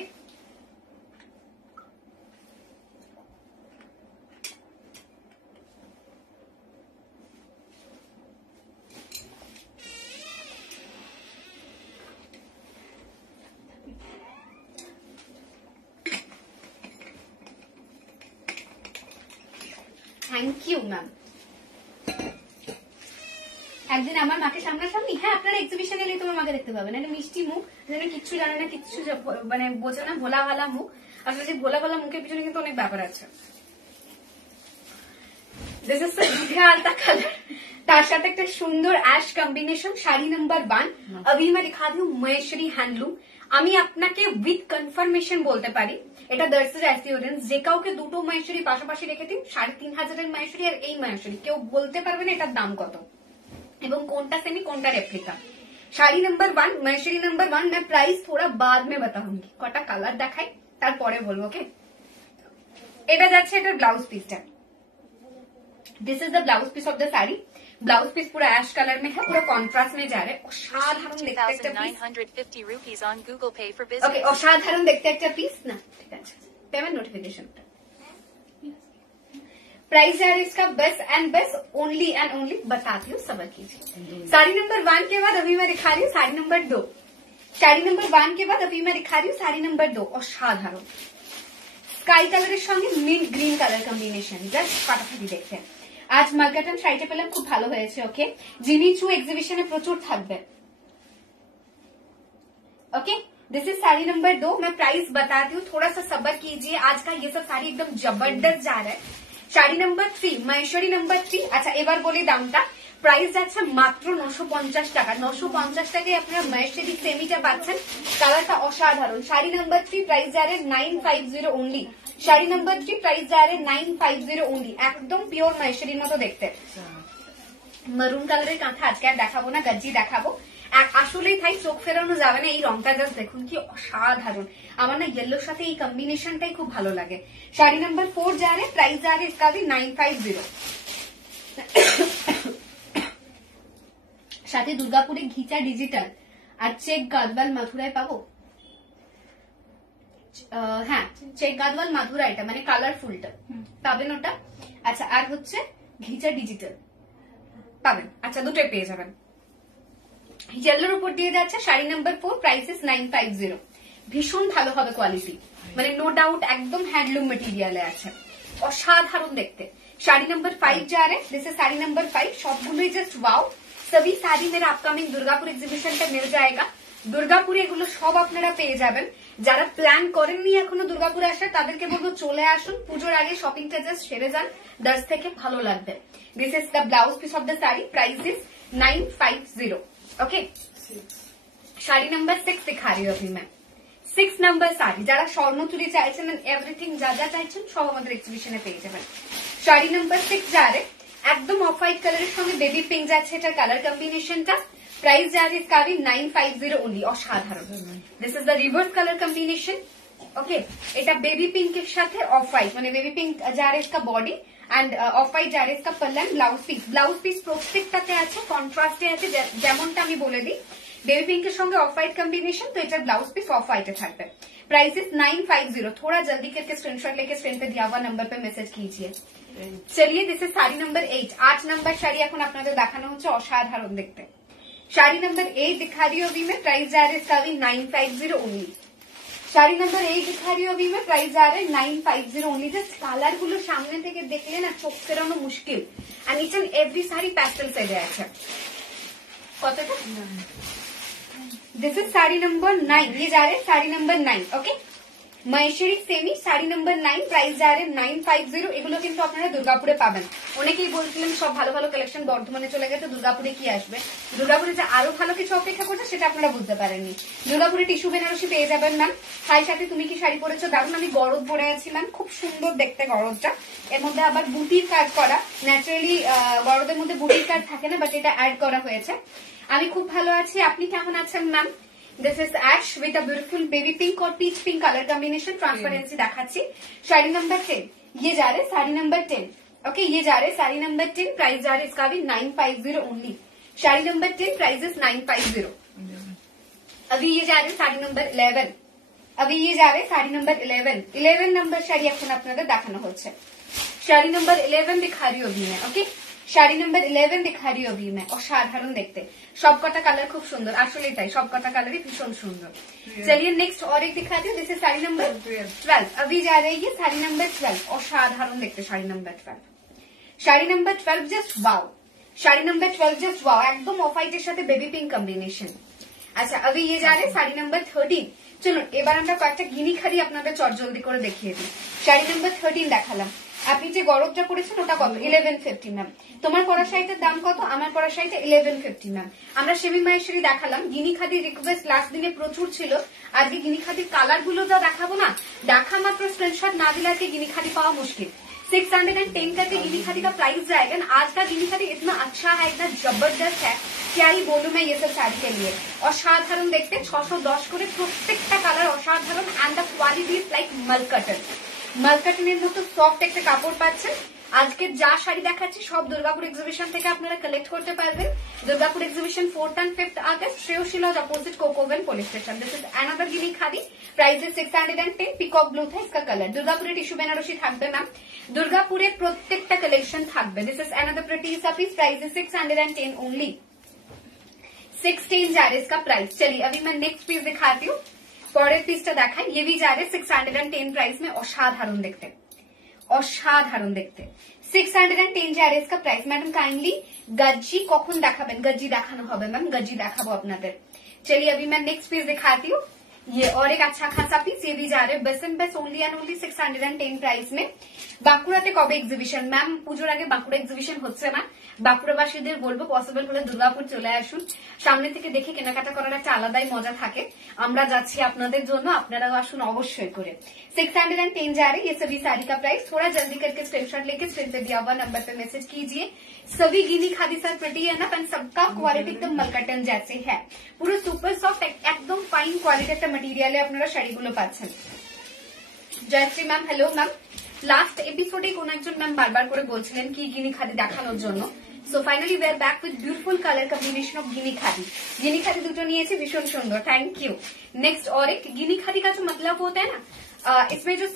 Thank you ma'am. একদিন আমার মাকে সামনাসামনি, হ্যাঁ আপনারা এক্সিবিশন এলে তোমার মাকে দেখতে পাবেন, একটা মিষ্টি মুখ, যেন কিচ্ছু জানে না, কিচ্ছু মানে বোঝে না, ভোলা ভালা মুখ। আসলে যে ভোলা ভালা মুখের পিছনে কিন্তু অনেক ব্যাপার আছে। দিস ইজ আলতা কালার, তার সাথে একটা সুন্দর অ্যাশ কম্বিনেশন, শাড়ি নাম্বার 1। अभी मैं दिखा दी हूँ महेश्वरी हैंडलूम। আমি আপনাকে উইথ কনফার্মেশন বলতে পারি এটা দর্শক অ্যাসিওরেন্স, যে কাউকে দুটো মহেশ্বরী পাশাপাশি রেখে দিন, 3500 মহেশ্বরী আর এই মহেশ্বরী, কেউ বলতে পারবে না এটার দাম কত এবং কোনটা সেমি কোনটা replica. Sari number 1 Maheshwari number 1, मैं प्राइस थोड़ा बाद में बताऊंगी। কটা কালার দেখাই তারপরে বলবো, ওকে। এটা যাচ্ছে এটার ব্লাউজ পিসটা, this is the blouse piece of the sari. Blouse piece पूरा ऐश कलर में है, पूरा कॉन्ट्रास्ट में जा रहा है। असाधारण देखते একটা piece on Google Pay for business। Okay, असाधारण देखते একটা পিস না, ঠিক আছে। पेमेंट नोटिफिकेशन प्राइस जा रहा है इसका बस एंड बस ओनली एंड ओनली, बताती हूँ, सबर कीजिए। साड़ी नंबर 1 के बाद अभी मैं दिखा रही हूँ साड़ी नंबर 2। साड़ी नंबर 1 के बाद अभी मैं दिखा रही हूँ साड़ी नंबर 2। असाधारण স্কাই কালারের সঙ্গে mint green colour combination, just ফাটাফাটি দেখতে। আজ মার্কেটন শাড়িটা পেলাম, খুব ভালো হয়েছে, ওকে। জিমি চু এক্সিবিশনে প্রচুর থাকবে, okay. This is sari number 2। मैं प्राइस बताती हूँ, थोड़ा सा सब्र कीजिए, आज का ये सब साड़ी एकदम जबरदस्त जा रहा है। Sari number 3 Maheshwari number 3। আচ্ছা এবার বলি দামটা, প্রাইস যাচ্ছে মাত্র 950 টাকা। 950 টাকায় আপনারা মহেশ্বরী সেমিটা পাচ্ছেন, কালারটা অসাধারণ। শাড়ি নাম্বার 3 প্রাইস যা রে 950 ओनली। শাড়ি নাম্বার 3 প্রাইস যা রে 950 ओनली, একদম পিওর মহেশ্বরীর মতো দেখতে। মেরুন কালারের কাঁথা আজকে আর দেখাবো না, গজ্জি দেখাবো। আসলেই তাই, চোখ ফেরানো যাবে না, এই রংটা জাস্ট দেখুন কি অসাধারণ। আমার না ইয়েলোর সাথে এই কম্বিনেশনটাই খুব ভালো লাগে। শাড়ি নাম্বার 4 যা রে, প্রাইস যা রে इसका भी 950। সাথে দুর্গাপুরে ঘিচা ডিজিটাল আর চেক গাদওয়াল মাথুরায় পাবো। হ্যাঁ, চেক গাদওয়াল মাথুরা, এটা মানে কালারফুলটা পাবেন ওটা। আচ্ছা, আর হচ্ছে ঘিচা ডিজিটাল পাবেন, আচ্ছা দুটোই পেয়ে যাবেন। ইয়েলোর উপর দিয়ে যাচ্ছে শাড়ি নাম্বার 4, প্রাইস ইজ 950। ভীষণ ভালো হবে কোয়ালিটি, মানে নো ডাউট, একদম হ্যান্ডলুম মেটেরিয়ালে আছে, অসাধারণ দেখতে। শাড়ি নাম্বার 5 যা রে, দিস ইজ শাড়ি নাম্বার 5। সবগুলোই জাস্ট ওয়াও, সবই শাড়ি মেরা আপকামিং দুর্গাপুর এক্সিবিশনটা মিল যায়গা। দুর্গাপুরে এগুলো সব আপনারা পেয়ে যাবেন। যারা প্ল্যান করেননি এখনো দুর্গাপুরে আসার, তাদেরকে বলবো চলে আসুন, পুজোর আগে শপিংটা জাস্ট সেরে যান, 10 থেকে ভালো লাগবে। This is the blouse piece of the sari, price is 950, okay. Sari number 6 दिखा रही हूँ अभी मैं। 6 নাম্বার শাড়ি, যারা স্বর্ণ চুড়ি চাইছেন, এভরিথিং যা যা চাইছেন সব আমাদের এক্সিবিশনে পেয়ে যাবেন। শাড়ি নাম্বার 6 যা রে, একদম অফ হোয়াইট কালারের সঙ্গে বেবি পিঙ্ক যাচ্ছে এটার কালার কম্বিনেশনটা। প্রাইস যা রে इसका भी 950 ओनली, অসাধারণ। This is the reverse colour combination, okay. এটা বেবি পিঙ্কের সাথে অফ হোয়াইট, মানে বেবি পিঙ্ক যা রে इसका বডি एंड ऑफ व्हाइट जा रहा है इसका पल्ला एंड ब्लाउज पीस প্রত্যেকটাতে আছে, কন্ট্রাস্টে আছে, যেমনটা আমি বলে দিই। বেবি পিঙ্কের সঙ্গে অফ व्हाइट कॉम्बिनेशन, तो এটার ব্লাউজ পিস অফ व्हाइट থাকবে। Price is 950। थोड़ा जल्दी करके स्क्रीनशॉट लेके स्क्रीन पे दिया हुआ नंबर पे मैसेज कीजिए। चलिए, this is sari number 8। 8 number sari এখন আপনাদের দেখানো হচ্ছে, অসাধারণ দেখতে। শাড়ি নাম্বার 8 दिखा रही हूं अभी मैं, प्राइस जा रहा है इसका भी 950 ओनली। শাড়ি নাম্বার 8 दिखा रही हूं अभी मैं, प्राइस जा रहा है 950 ओनली। জাস্ট কালার গুলো সামনে থেকে দেখলে না চোখ ফেরানো মুশকিল, and each and every sari pastel সেজে আছে। কতটা? दिस इज শাড়ি নাম্বার 9, ये जा रहे हैं sari number 9, okay. Maheshwari semi sari number 9 price যা রে 950। এগুলো কিন্তু আপনারা দুর্গাপুরে পাবেন। অনেকেই বলছিলেন সব ভালো ভালো কালেকশন বর্ধমানে চলে গেছে, দুর্গাপুরে কি আসবে। দুর্গাপুরে যে আরো ভালো কিছু অপেক্ষা করছে সেটা আপনারা বুঝতে পারেননি। দুর্গাপুরে টিস্যু বেনারসি পেয়ে যাবেন ম্যাম। হাই সাথে তুমি কি শাড়ি পরেছো দারুন, আমি গরদ পরে আছি ম্যাম, খুব সুন্দর দেখতে গরদটা। এর মধ্যে আবার বুটির কাজ করা, ন্যাচারালি গরদের মধ্যে বুটির কাজ থাকে না, বাট এটা অ্যাড করা হয়েছে। আমি খুব ভালো আছি, আপনি কেমন আছেন ma'am? This is ash with a beautiful baby pink और peach pink color combination, transparency दिखाची। साड़ी नंबर 10 ये जा रहे साड़ी नंबर 10। ओके ये जा रहे साड़ी नंबर 10, प्राइस जा रहे इसका भी 950 only. Sari number 10 price is 950। अभी ये जा रहे साड़ी नंबर 11। अभी ये जा रहे साड़ी नंबर 11 नंबर শাড়ি এখন আপনাদের দেখানো হচ্ছে। শাড়ি নাম্বার 11 दिखा रही हूँ अभी मैं। ओके শাড়ি নাম্বার 11 दिखा रही हूँ अभी मैं। অসাধারণ দেখতে, সবকটা কালার খুব সুন্দর, আসলেই তাই, সবকটা কালারই ভীষণ সুন্দর। चलिए नेक्स्ट और एक दिखाती हूँ, जैसे साड़ी नंबर 12। अभी जा रही है साड़ी नंबर 12, অসাধারণ দেখতে sari number 12। Sari number 12 just wow, sari number 12 just wow, একদম অফ হোয়াইটের সাথে বেবি পিঙ্ক কম্বিনেশন। আচ্ছা अभी ये जा रहे শাড়ি নাম্বার 13। চলুন এবার আমরা কয়েকটা গিনি খাদি আপনাদের চটজলদি করে দেখিয়ে দিই। শাড়ি নাম্বার 13 দেখালাম। আপনি যে গরদটা পরেছেন ওটা কত? 1150 ম্যাম। তোমার পরা শাড়িটার দাম কত? আমার পরা শাড়িটা 1150 ম্যাম। আমরা সেমি মাহেশ্বরী দেখালাম, গিনি খাদির রিকোয়েস্ট লাস্ট দিনে প্রচুর ছিল। আজকে গিনি খাদির কালার গুলো যা দেখাবো না, দেখা মাত্র স্ক্রিনশট না দিলে আজকে গিনি খাদি পাওয়া मुश्किल। 610 का गिनी खादी का प्राइस जाएगा। आज का गिनी खादी इतना अच्छा है, इतना जबरदस्त है, क्या ही बोलूं मैं ये सब साड़ी के लिए। অসাধারণ দেখতে, 610 করে প্রত্যেকটা কালার অসাধারণ। And the quality is like mul cotton, মালকটনের মতো সফট একটা কাপড় পাচ্ছেন। আজকে যা শাড়ি দেখাচ্ছি সব দুর্গাপুর এক্সিবিশন থেকে আপনারা কালেক্ট করতে পারবেন। Durgapur exhibition 4th and 5th August, Shreyasi lodge opposite coke oven police station. This is another Gini khadi, price is 610। Peacock blue था इसका कलर। दुर्गापुरे टिश्यू बेनारसी থাকবে ম্যাম, দুর্গাপুরের প্রত্যেকটা কালেকশন থাকবে। दिस इज अनदर प्रिटी सा पीस, प्राइस इज 610 ओनली। 16 जा रहे इसका प्राइस। चलिए अभी मैं नेक्स्ट पीस दिखाती हूँ, পরের পিসটা দেখাই। ये भी जा रहे 610 प्राइस में, অসাধারণ দেখতে, অসাধারণ দেখতে। 610 जा रहे इसका प्राइस। मैडम काइंडली गज्जी কখন দেখাবেন? गज्जी দেখানো হবে ম্যাম, गज्जी দেখাবো আপনাদের। चलिए अभी मैं नेक्स्ट पीस दिखाती हूँ, ये और एक अच्छा खासा पीस। ये भी जा रहे best and best only and only 610 price में। বাঁকুড়াতে কবে এক্সিবিশন ম্যাম? পুজোর আগে বাঁকুড়া এক্সিবিশন হচ্ছে না। বাঁকুড়াবাসীদের বলবো পসিবল হলে দুর্গাপুর চলে আসুন, সামনে থেকে দেখে কেনাকাটা করার একটা আলাদাই মজা থাকে। আমরা যাচ্ছি আপনাদের জন্য, আপনারাও আসুন অবশ্যই করে। 610 जा रही, ये सभी साड़ी का प्राइस। थोड़ा जल्दी करके स्क्रीनशॉट लेके स्क्रीन पे दिया हुआ नंबर पे मैसेज कीजिए। सभी गिनी खादी सर प्रिटी है ना, एंड सबका क्वालिटी एकदम मलकटन जैसे है, পুরো সুপার সফট একদম ফাইন কোয়ালিটি একটা মেটেরিয়ালে আপনারা শাড়িগুলো পাচ্ছেন। Joyshree ma'am, hello ma'am. Last এপিসোডে কোন একজন ম্যাম বারবার করে বলছিলেন কি গিনি খাদি দেখানোর জন্য। So finally we are back with beautiful colour combination of Gini khadi. Gini khadi দুটো নিয়েছি, ভীষণ সুন্দর, থ্যাংক ইউ। नेक्स्ट और एक गिनी खादी का जो मतलब होता है ना, इसमें जो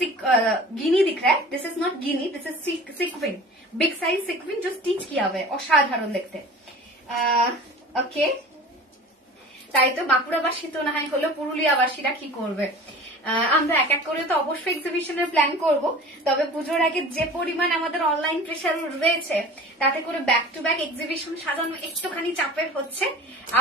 गिनी दिख रहा है, this is not Guinea, this is sequin, big size sequin जो स्टिच किया हुआ है, অসাধারণ দেখতে। ওকে, তাই তো বাঁকুড়াবাসী তো না হয় হলো, পুরুলিয়াবাসীরা কি করবে? আমরা এক এক করে তো অবশ্যই এক্সিবিশনের প্ল্যান করব, তবে পুজোর আগে যে পরিমাণ আমাদের অনলাইন প্রেশার রয়েছে তাতে করে ব্যাক টু ব্যাক এক্সিবিশন সাজানো একটুখানি চাপের হচ্ছে।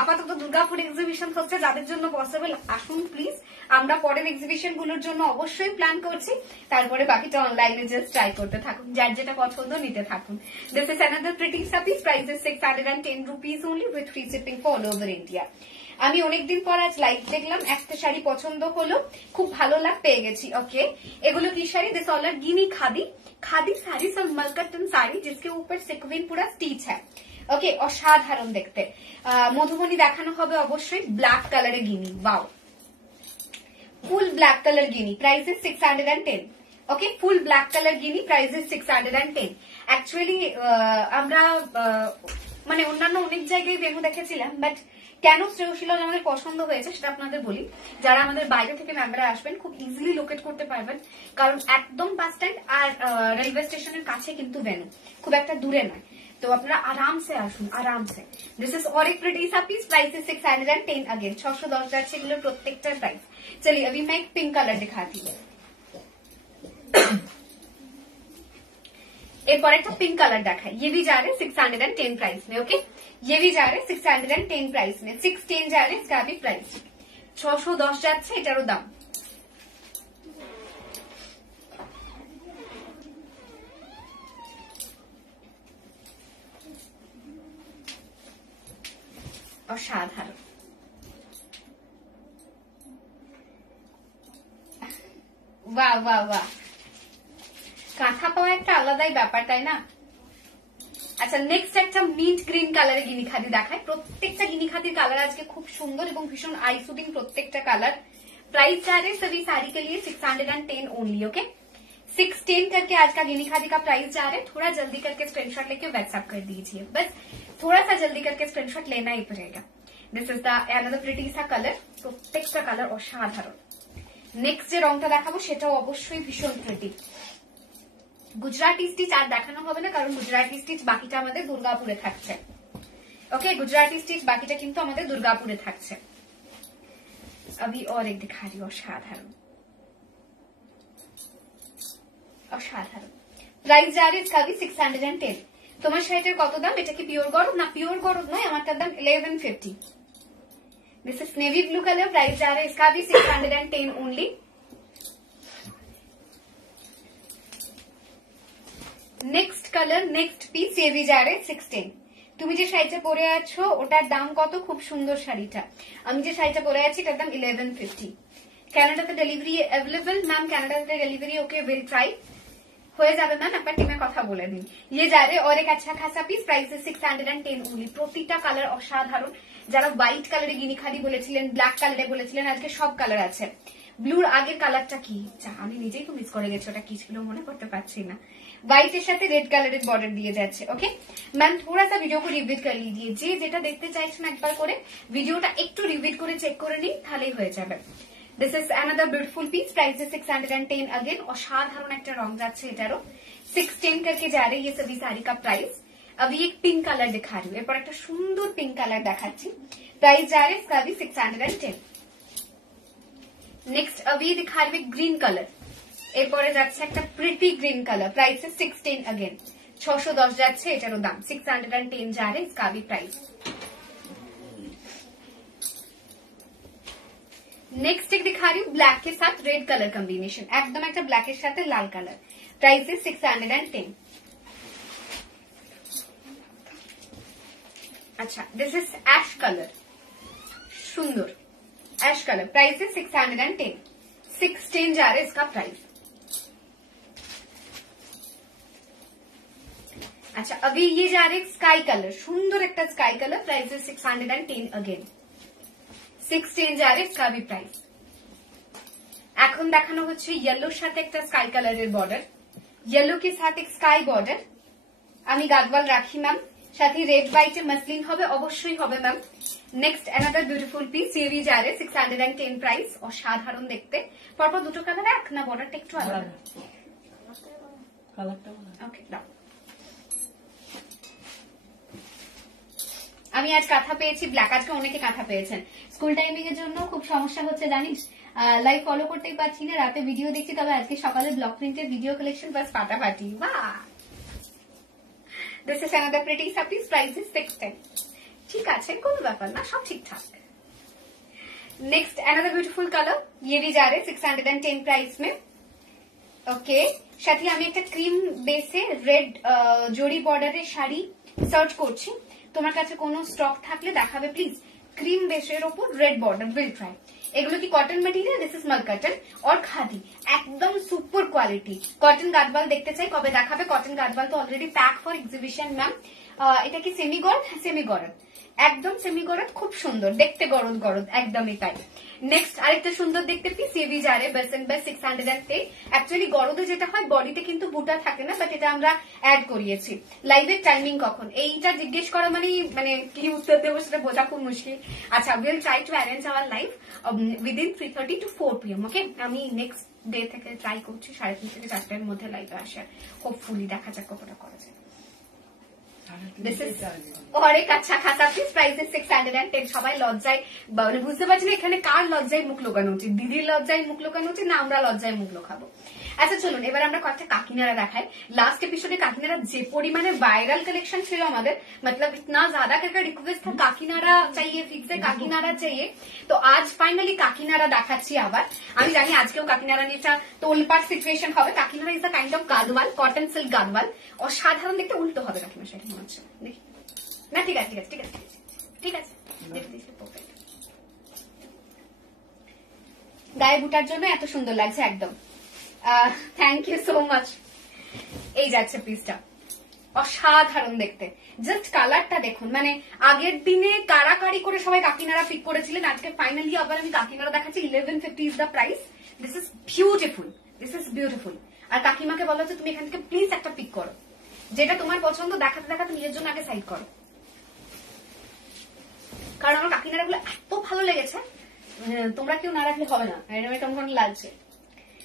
আপাতত দুর্গাপুর এক্সিবিশন হচ্ছে, যাদের জন্য পসিবল আসুন প্লিজ। আমরা পরের এক্সিবিশন গুলোর জন্য অবশ্যই প্ল্যান করছি, তারপরে বাকিটা অনলাইনে জাস্ট ট্রাই করতে থাকুন, যার যেটা পছন্দ নিতে থাকুন। দিস ইজ অ্যানাদার প্রিটি সাপিস, price is 610 rupees only with free shipping for all over India. আমি অনেকদিন পর আজ লাইভ দেখলাম, একটা শাড়ি পছন্দ হলো, খুব ভালো পেয়ে গেছি। ওকে, এগুলো কি শাড়ি? दिस ऑल आर गिनी खादी, खादी साड़ी सब मलकटन साड़ी जिसके ऊपर सिक्विन पूरा स्टिच है। ओके, অসাধারণ দেখতে। মধুবনী দেখানো হবে অবশ্যই, ব্ল্যাক কালারে Gini, wow, full black colour Gini, price is 610। Okay, full black colour Gini, price is 610। Actually আমরা মানে অন্যান্য অনেক জায়গায় ভেনু দেখেছিলাম, বাট কেন শ্রেয়শীল আমাদের পছন্দ হয়েছে সেটা আপনাদের বলি। যারা আমাদের বাইরে থেকে মেম্বারে আসবেন খুব ইজিলি লোকেট করতে পারবেন, কারণ একদম বাস স্ট্যান্ড আর রেলওয়ে স্টেশনের কাছে কিন্তু ভেনু, খুব একটা দূরে নয়, তো আপনারা আরাম সে আসুন, আরাম সে। দিস ইজ और एक प्रिटी सा पीस, प्राइस इज 610 अगेन। 610 যাচ্ছে এগুলো প্রত্যেকটার প্রাইস। চলিए अभी मैं एक पिंक कलर दिखाती हूँ, এরপর একটা পিঙ্ক কালার দেখাই। ये भी जा रहे 610 प्राइस में। ओके, ये भी जा रहे 610 प्राइस में। 610 जा रहे इसका भी प्राइस। 610 যাচ্ছে এটারও দাম। অসাধারণ। বাহ বাহ বাহ, কাঁথা পাওয়া একটা আলাদাই ব্যাপার, তাই না? আচ্ছা, নেক্সট একটা মিন্ট গ্রিন কালারের গিনি খাদি দেখায়। প্রত্যেকটা গিনি খাদির কালার আজকে খুব সুন্দর এবং ভীষণ আই সুদিং প্রত্যেকটা कालर। प्राइस जा रहे सभी साड़ी के लिए 610 ओनली। ओके, 610 करके आज का गिनी खादी का प्राइस जा रहा है। थोड़ा जल्दी करके स्क्रीनशॉट लेके व्हाट्सएप कर दीजिए, बस थोड़ा सा जल्दी करके स्क्रीनशॉट लेना ही पड़ेगा। This is the another pretty सा কালার, প্রত্যেকটা কালার অসাধারণ। নেক্সট যে রংটা দেখাবো সেটাও অবশ্যই ভীষণ প্রিটি। গুজরাটি স্টিচ আর দেখানো হবে না, কারণ গুজরাটি স্টিচ বাকিটা আমাদের দুর্গাপুরে থাকছে। ওকে, গুজরাটি স্টিচ বাকিটা কিন্তু আমাদের দুর্গাপুরে থাকছে। अभी और एक दिखा रही हूँ, असाधारण असाधारण। प्राइस जा रही है इसका भी 610। তোমার শাড়িটার কত দাম? এটা কি পিওর গরম? না পিওর গরম নয়, আমারটার দাম 1150। This is navy blue colour. Price जा रहा है इसका भी 610 only. Next colour, next piece, ये भी जा रहे 610। তুমি যে শাড়িটা পরে আছো ওটার দাম কত? খুব সুন্দর শাড়িটা। আমি যে শাড়িটা পরে আছি এটার দাম 1150। কানাডাতে ডেলিভারি অ্যাভেলেবল ম্যাম? কানাডাতে ডেলিভারি ওকে, উইল ট্রাই। হয়ে যাবে ম্যাম, আপনার টিমে কথা বলে দিন। ये जा रहे और एक अच्छा खासा পিস, প্রাইস 610 ओनली। প্রতিটা কালার অসাধারণ। যারা হোয়াইট কালারে গিনি খাদি বলেছিলেন, ব্ল্যাক কালারে বলেছিলেন, আজকে সব কালার আছে। ব্লুর আগের কালারটা কি? আমি নিজেই তো মিস করে গেছি, ওটা কি ছিল মনে করতে পারছি না। व्हाइट এর সাথে রেড কালারের বর্ডার দিয়ে যাচ্ছে। ওকে ম্যাম, थोड़ा सा वीडियो को रिपीट कर लीजिए। যে যেটা দেখতে চাইছেন একবার করে ভিডিওটা একটু রিপিট করে চেক করে নিন, তাহলেই হয়ে যাবে। This is another beautiful piece. Price 610 again. অসাধারণ একটা রং যাচ্ছে এটারও। 610 करके जा रही है ये सभी साड़ी का प्राइस। अभी एक पिंक कलर दिखा रही हूँ, এরপর একটা সুন্দর পিঙ্ক কালার দেখাচ্ছি। प्राइस जा रहा है इसका भी 610। नेक्स्ट अभी दिखा रही हूँ ग्रीन कलर, এরপরে যাচ্ছে একটা pretty green colour. Price 610 again. 610 যাচ্ছে এটারও দাম। 610 जा रहे इसका भी प्राइस। नेक्स्ट एक दिखा रही हूँ ब्लैक के साथ रेड कलर कॉम्बिनेशन, एकदम একটা ব্ল্যাকের সাথে লাল কালার। प्राइस 610। अच्छा, दिस इज एश कलर, सुंदर एश कलर। प्राइस 610। 610 जा रहे इसका प्राइस। अच्छा, अभी ये जा रहे स्काई कलर, सुंदर एक स्काई कलर। Price 610 again. 610 जा रहे इसका भी प्राइस। এখন দেখানো হচ্ছে ইয়েলোর সাথে একটা স্কাই কালারের বর্ডার, ইয়েলো के साथ एक स्काई बॉर्डर। আমি গাদওয়াল রাখি ম্যাম, সাথে রেড হোয়াইটে মসলিন হবে, অবশ্যই হবে ma'am. Next another beautiful piece, ये भी जा रहे 610 प्राइस। অসাধারণ দেখতে। পরপর দুটো কালার এক না, বর্ডারটা একটু আলাদা। ওকে দাও। আমি আজ কাঁথা পেয়েছি ব্ল্যাক, আজকে অনেকে কাঁথা পেয়েছেন। স্কুল টাইমিং এর জন্য খুব সমস্যা হচ্ছে জানিস, লাইভ ফলো করতেই পারছি না, রাতে ভিডিও দেখছি। তবে আজকে সকালে ব্লক প্রিন্টের ভিডিও কালেকশন বাস ফাটাফাটি। বাহ, দিস ইজ অ্যানাদার প্রিটি সা পিস। প্রাইস 610। ঠিক আছে, কোনো ব্যাপার না, সব ঠিকঠাক। नेक्स्ट अनदर ब्यूटीफुल कलर, ये भी जा रहे 610 प्राइस में। ओके, সাথে আমি একটা ক্রিম বেসে রেড জরি বর্ডারের শাড়ি সার্চ করছি। তোমার কাছে কোনো স্টক থাকলে দেখাবে প্লিজ। ক্রিম বেসের উপর রেড বর্ডার, উইল ট্রাই। এগুলো কি কটন মেটেরিয়াল? দিস ইজ মাল কটন और খাদি, একদম সুপার কোয়ালিটি। কটন গাদওয়াল দেখতে চাই, কবে দেখাবে? কটন গাদওয়াল তো already pack for exhibition ma'am. এটা কি সেমি গরদ? সেমি গরদ, একদম সেমি গরদ, খুব সুন্দর দেখতে, গরদ গরদ একদমই তাই। নেক্সট আরেকটা সুন্দর দেখতে পিস, ये भी जा रहे बस एंड बस 610। অ্যাকচুয়ালি গরদে যেটা হয় বডিতে কিন্তু বুটা থাকে না, বাট এটা আমরা অ্যাড করিয়েছি। লাইভের টাইমিং কখন এইটা জিজ্ঞেস করা মানে কি উত্তর দেবো সেটা বোঝা খুব মুশকিল। আচ্ছা, will try to arrange our live within 3:30 to 4 PM। ওকে, আমি নেক্সট ডে থেকে ট্রাই করছি 3:30 থেকে 4টার মধ্যে লাইভে আসার। হোপফুলি দেখা যাক কতটা করা যায়। দিস ইজ और एक अच्छा खासा পিস। प्राइस 610। সবাই লজ্জায় মানে বুঝতে পারছি না এখানে কার লজ্জায় মুখ লুকানো উচিত, দিদির লজ্জায় মুখ লুকানো উচিত না আমরা লজ্জায় মুখ লুকাবো। আচ্ছা চলুন এবার আমরা কয়েকটা কাকিনারা দেখাই। লাস্ট এপিসোডে কাকিনারা যে পরিমাণে ভাইরাল কালেকশন ছিল আমাদের, मतलब इतना ज्यादा करके रिक्वेस्ट था কাকিনারা চাইয়ে, ফিক্সে কাকিনারা চাইয়ে, তো আজ ফাইনালি কাকিনারা দেখাচ্ছি আবার। আমি জানি আজকেও কাকিনারা নিয়ে একটা তোলপাট সিচুয়েশন হবে। Kakinara is the kind of Gadwal, cotton silk Gadwal. অসাধারণ দেখতে, উল্টো হবে কাকিনার শাড়ি মনে হচ্ছে। দেখি না, ঠিক আছে ঠিক আছে ঠিক আছে ঠিক আছে। গায়ে বুটার জন্য এত সুন্দর লাগছে একদম। Thank you so much. এই যাচ্ছে পিসটা, অসাধারণ দেখতে। জাস্ট কালারটা দেখুন, মানে আগের দিনে কারাকারি করে সবাই কাকিনারা পিক করেছিলেন, আজকে ফাইনালি আবার আমি কাকিনারা দেখাচ্ছি। 1150 is the price. This is beautiful, this is beautiful. আর কাকিমাকে বলো যে তুমি এখান থেকে প্লিজ একটা পিক করো, যেটা তোমার পছন্দ দেখাতে দেখাতে নিজের জন্য আগে সাইড করো, কারণ আমার কাকিনারা গুলো এত ভালো লেগেছে, তোমরা কেউ না রাখলে হবে না। কেমন কেমন লাগছে।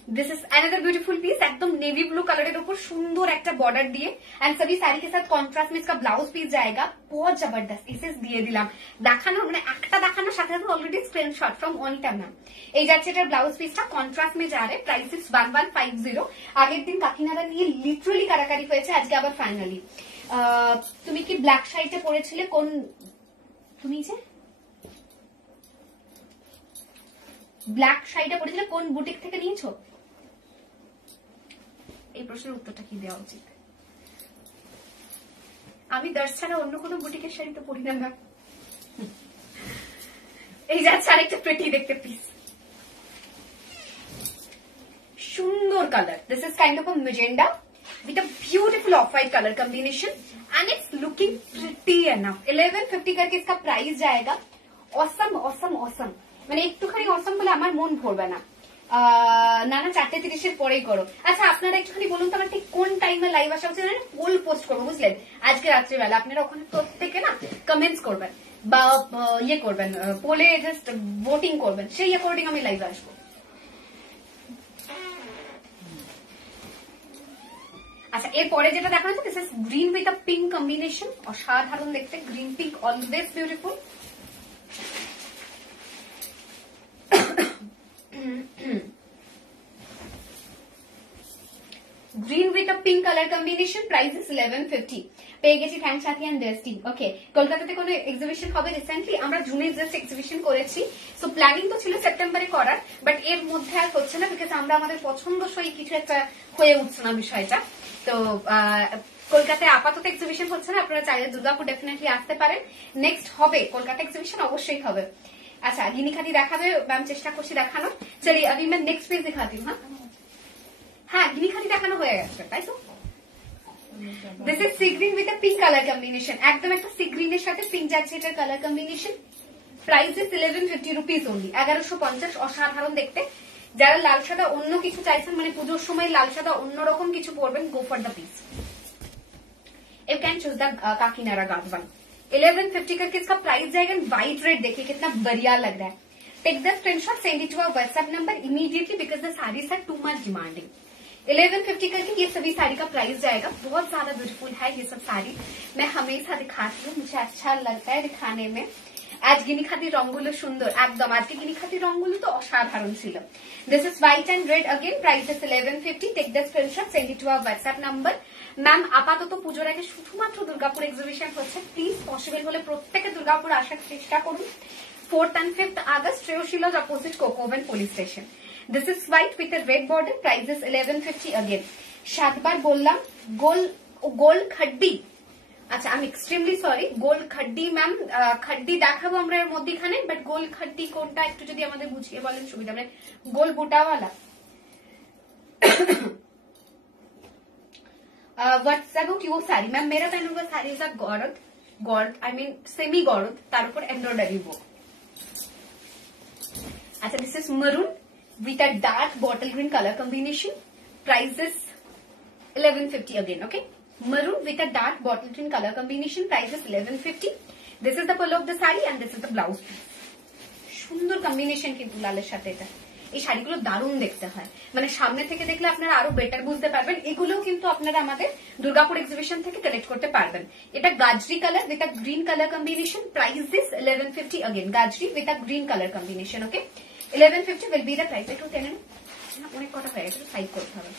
This is another beautiful piece, एकदम नेवी ब्लू कलर के ऊपर सुंदर एक बॉर्डर दिए एंड सभी साड़ी के साथ कॉन्ट्रास्ट में इसका ब्लाउज पीस जाएगा। बहुत जबरदस्त पिसेस दिए दिलाम देखानोर মানে একটা দেখানোর সাথে সাথে already screenshot from Anita ma'am. এই যাচ্ছে এটার ব্লাউজ পিসটা কন্ট্রাস্ট में जा रहे, प्राइस इज 1150। আগের দিন কাকিনারা নিয়ে লিটারালি কারাকারি হয়েছে, আজকে আবার ফাইনালি। তুমি কি ব্ল্যাক শাড়িতে পরেছিলে? কোন তুমি যে ব্ল্যাক শাড়িটা পরেছিলে কোন বুটিক থেকে নিয়েছো? এই প্রশ্নের উত্তরটা কি দেওয়া উচিত? আমি দর্শ ছাড়া অন্য কোনো বুটিকের শাড়ি তো পরি না। এই যাচ্ছে আরেকটা প্রিটি দেখতে পিস, সুন্দর colour. This is kind of a magenta with a beautiful off-white color combination and it's looking pretty enough। 1150 करके इसका प्राइस जाएगा। ऑसम ऑसम ऑसम, মানে একটুখানি অসম বলে আমার মন ভরবে না। না 4:30 পরেই করো। আচ্ছা আপনারা একটুখানি বলুন তো আমার ঠিক কোন টাইমে লাইভ আসা উচিত? পোল পোস্ট করবো বুঝলেন, আজকে রাত্রিবেলা। আপনারা ওখানে প্রত্যেকে না কমেন্টস করবেন বা ইয়ে করবেন, পোলে জাস্ট ভোটিং করবেন, সেই অ্যাকর্ডিং আমি লাইভ আসবো। আচ্ছা এরপরে যেটা দেখা যাচ্ছে this is green with a pink combination, অসাধারণ দেখতে। Green pink always beautiful. Green with a pink colour combination, price is 1150। পেয়ে গেছি থ্যাংক সাথী এন্ড ডেস্টি। ওকে, কলকাতাতে কোনো এক্সিবিশন হবে রিসেন্টলি? আমরা জুনে জাস্ট এক্সিবিশন করেছি, সো প্ল্যানিং তো ছিল সেপ্টেম্বরে করার, বাট এর মধ্যে আর হচ্ছে না বিকজ আমরা আমাদের পছন্দসই কিছু একটা হয়ে উঠছে না বিষয়টা। তো কলকাতায় আপাতত এক্সিবিশন হচ্ছে না, আপনারা চাইলে দুর্গাপুর ডেফিনেটলি আসতে পারেন। নেক্সট হবে কলকাতা এক্সিবিশন, অবশ্যই হবে। अच्छा गिनी खाती দেখাবে ম্যাম, চেষ্টা করছি দেখানো। চলিয়ে अभी मैं नेक्स्ट पेज दिखाती हूँ। हाँ गिनी खाती দেখানো হয়ে গেছে, তাই তো? This is sea green with a pink colour combination, একদম একটা সি গ্রিনের সাথে পিঙ্ক যাচ্ছে এটার colour combination. Price is 1150 rupees অনলি, 1150। অসাধারণ দেখতে। যারা লাল সাদা অন্য কিছু চাইছেন, মানে পুজোর সময় লাল সাদা অন্যরকম কিছু পরবেন, go for the piece. You can choose the Kakinada गाजवान। 1150 करके इसका प्राइस जाएगा। व्हाइट रेड देखिए कितना बढ़िया लग रहा है। Take the screenshot, send it to our WhatsApp number immediately because the saris are too much demanding. 1150 करके ये सभी साड़ी का प्राइस जाएगा। बहुत ज्यादा ब्यूटीफुल है ये सब साड़ी, मैं हमेशा दिखाती हूँ, मुझे अच्छा लगता है दिखाने में। आज गिनी खाती रंगगुलो सुंदर एकदम, आज के गिनी खाती रंगगुलो तो असाधारण ছিল। This is white and red again, price is 1150। Take the screenshot, send it to our WhatsApp number. Ma'am আপাতত পুজোর আগে শুধুমাত্র দুর্গাপুর এক্সিবিশন হচ্ছে, প্লিজ পসিবল হলে প্রত্যেকে দুর্গাপুর আসার চেষ্টা করুন। 4th and 5th August, Shreyoshi lodge opposite Coke Oven police station. This is white with a red border, price is 1150 again. 7বার বললাম গোল খড্ডি। আচ্ছা আমি এক্সট্রিমলি সরি, গোল খড্ডি ম্যাম, খড্ডি দেখাবো আমরা এর মধ্যখানে, বাট গোল খড্ডি কোনটা একটু যদি আমাদের বুঝিয়ে বলেন সুবিধা, মানে গোল বুটাওয়ালা। What's about your sari ma'am? मेरा पहना हुआ sari is a garad I mean semi garad, तार ऊपर एम्ब्रॉयडरी वो। अच्छा this is maroon with a dark bottle green colour combination, price is 1150 again. Okay, maroon with a dark bottle green colour combination, price is 1150। This is the pallu of the sari and this is the blouse piece. সুন্দর কম্বিনেশন কিন্তু লালের সাথে এটা। এই শাড়িগুলো দারুণ দেখতে হয়, মানে সামনে থেকে দেখলে আপনারা আরো বেটার বুঝতে পারবেন। এগুলোও কিন্তু আপনারা আমাদের দুর্গাপুর এক্সিবিশন থেকে কালেক্ট করতে পারবেন। এটা gajri colour with a green colour combination, price this 1150 again. Gajri with a green colour combination. Okay, 1150 will be the price। একটু টেনে না, অনেক কথা হয়ে গেছে, সাইড করতে হবে।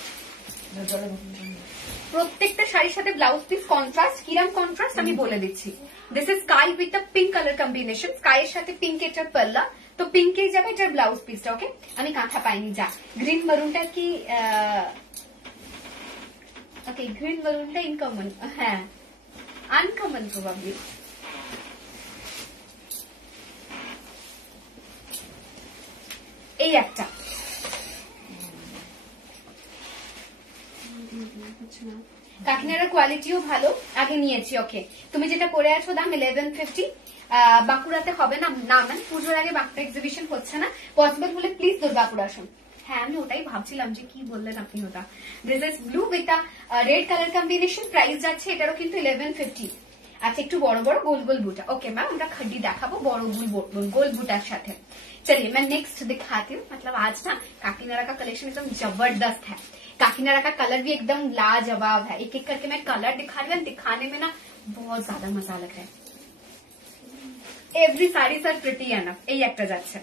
প্রত্যেকটা শাড়ির সাথে ব্লাউজ পিস কন্ট্রাস্ট, কিরম কন্ট্রাস্ট আমি বলে দিচ্ছি। This is sky with a pink colour combination, স্কাইয়ের সাথে পিঙ্ক এটার পাল্লা, তো পিঙ্কেই যাবে এটার ব্লাউজ পিসটা। ওকে, আমি কাঁথা পাইনি যা। গ্রিন মারুনটা কি ওকে, গ্রিন মারুনটা ইনকমন, হ্যাঁ আনকমন প্রবাবলি। এই একটা কাকিনাড়ার কোয়ালিটিও ভালো, আগে নিয়েছি। ওকে, তুমি যেটা পরে আছো দাম 1150। বাঁকুড়াতে হবে না, না ম্যাম পুজোর আগে বাঁকুড়া এক্সিবিশন হচ্ছে না, পসিবল হলে প্লিজ দুর্গাপুর আসুন। হ্যাঁ আমি ওটাই ভাবছিলাম যে কি বললেন আপনি ওটা। This is blue with red colour combination, price যাচ্ছে এটারও কিন্তু 1150। আচ্ছা একটু বড় বড় গোল গোল বুটা। ওকে मैम আমরা खड्डी দেখাবো বড় गोल बुटार साथ। चलिए मैं नेक्स्ट दिखाती हूँ। मतलब आज ना काकीनाड़ा का कलेक्शन एकदम जबरदस्त है। काकीनाड़ा का कलर भी एकदम लाजवाब है। एक एक करके मैं कलर दिखा रही हूँ, दिखाने में ना बहुत ज्यादा मजा लग रहा है। Every sari sir pretty enough. এই একটা যাচ্ছে,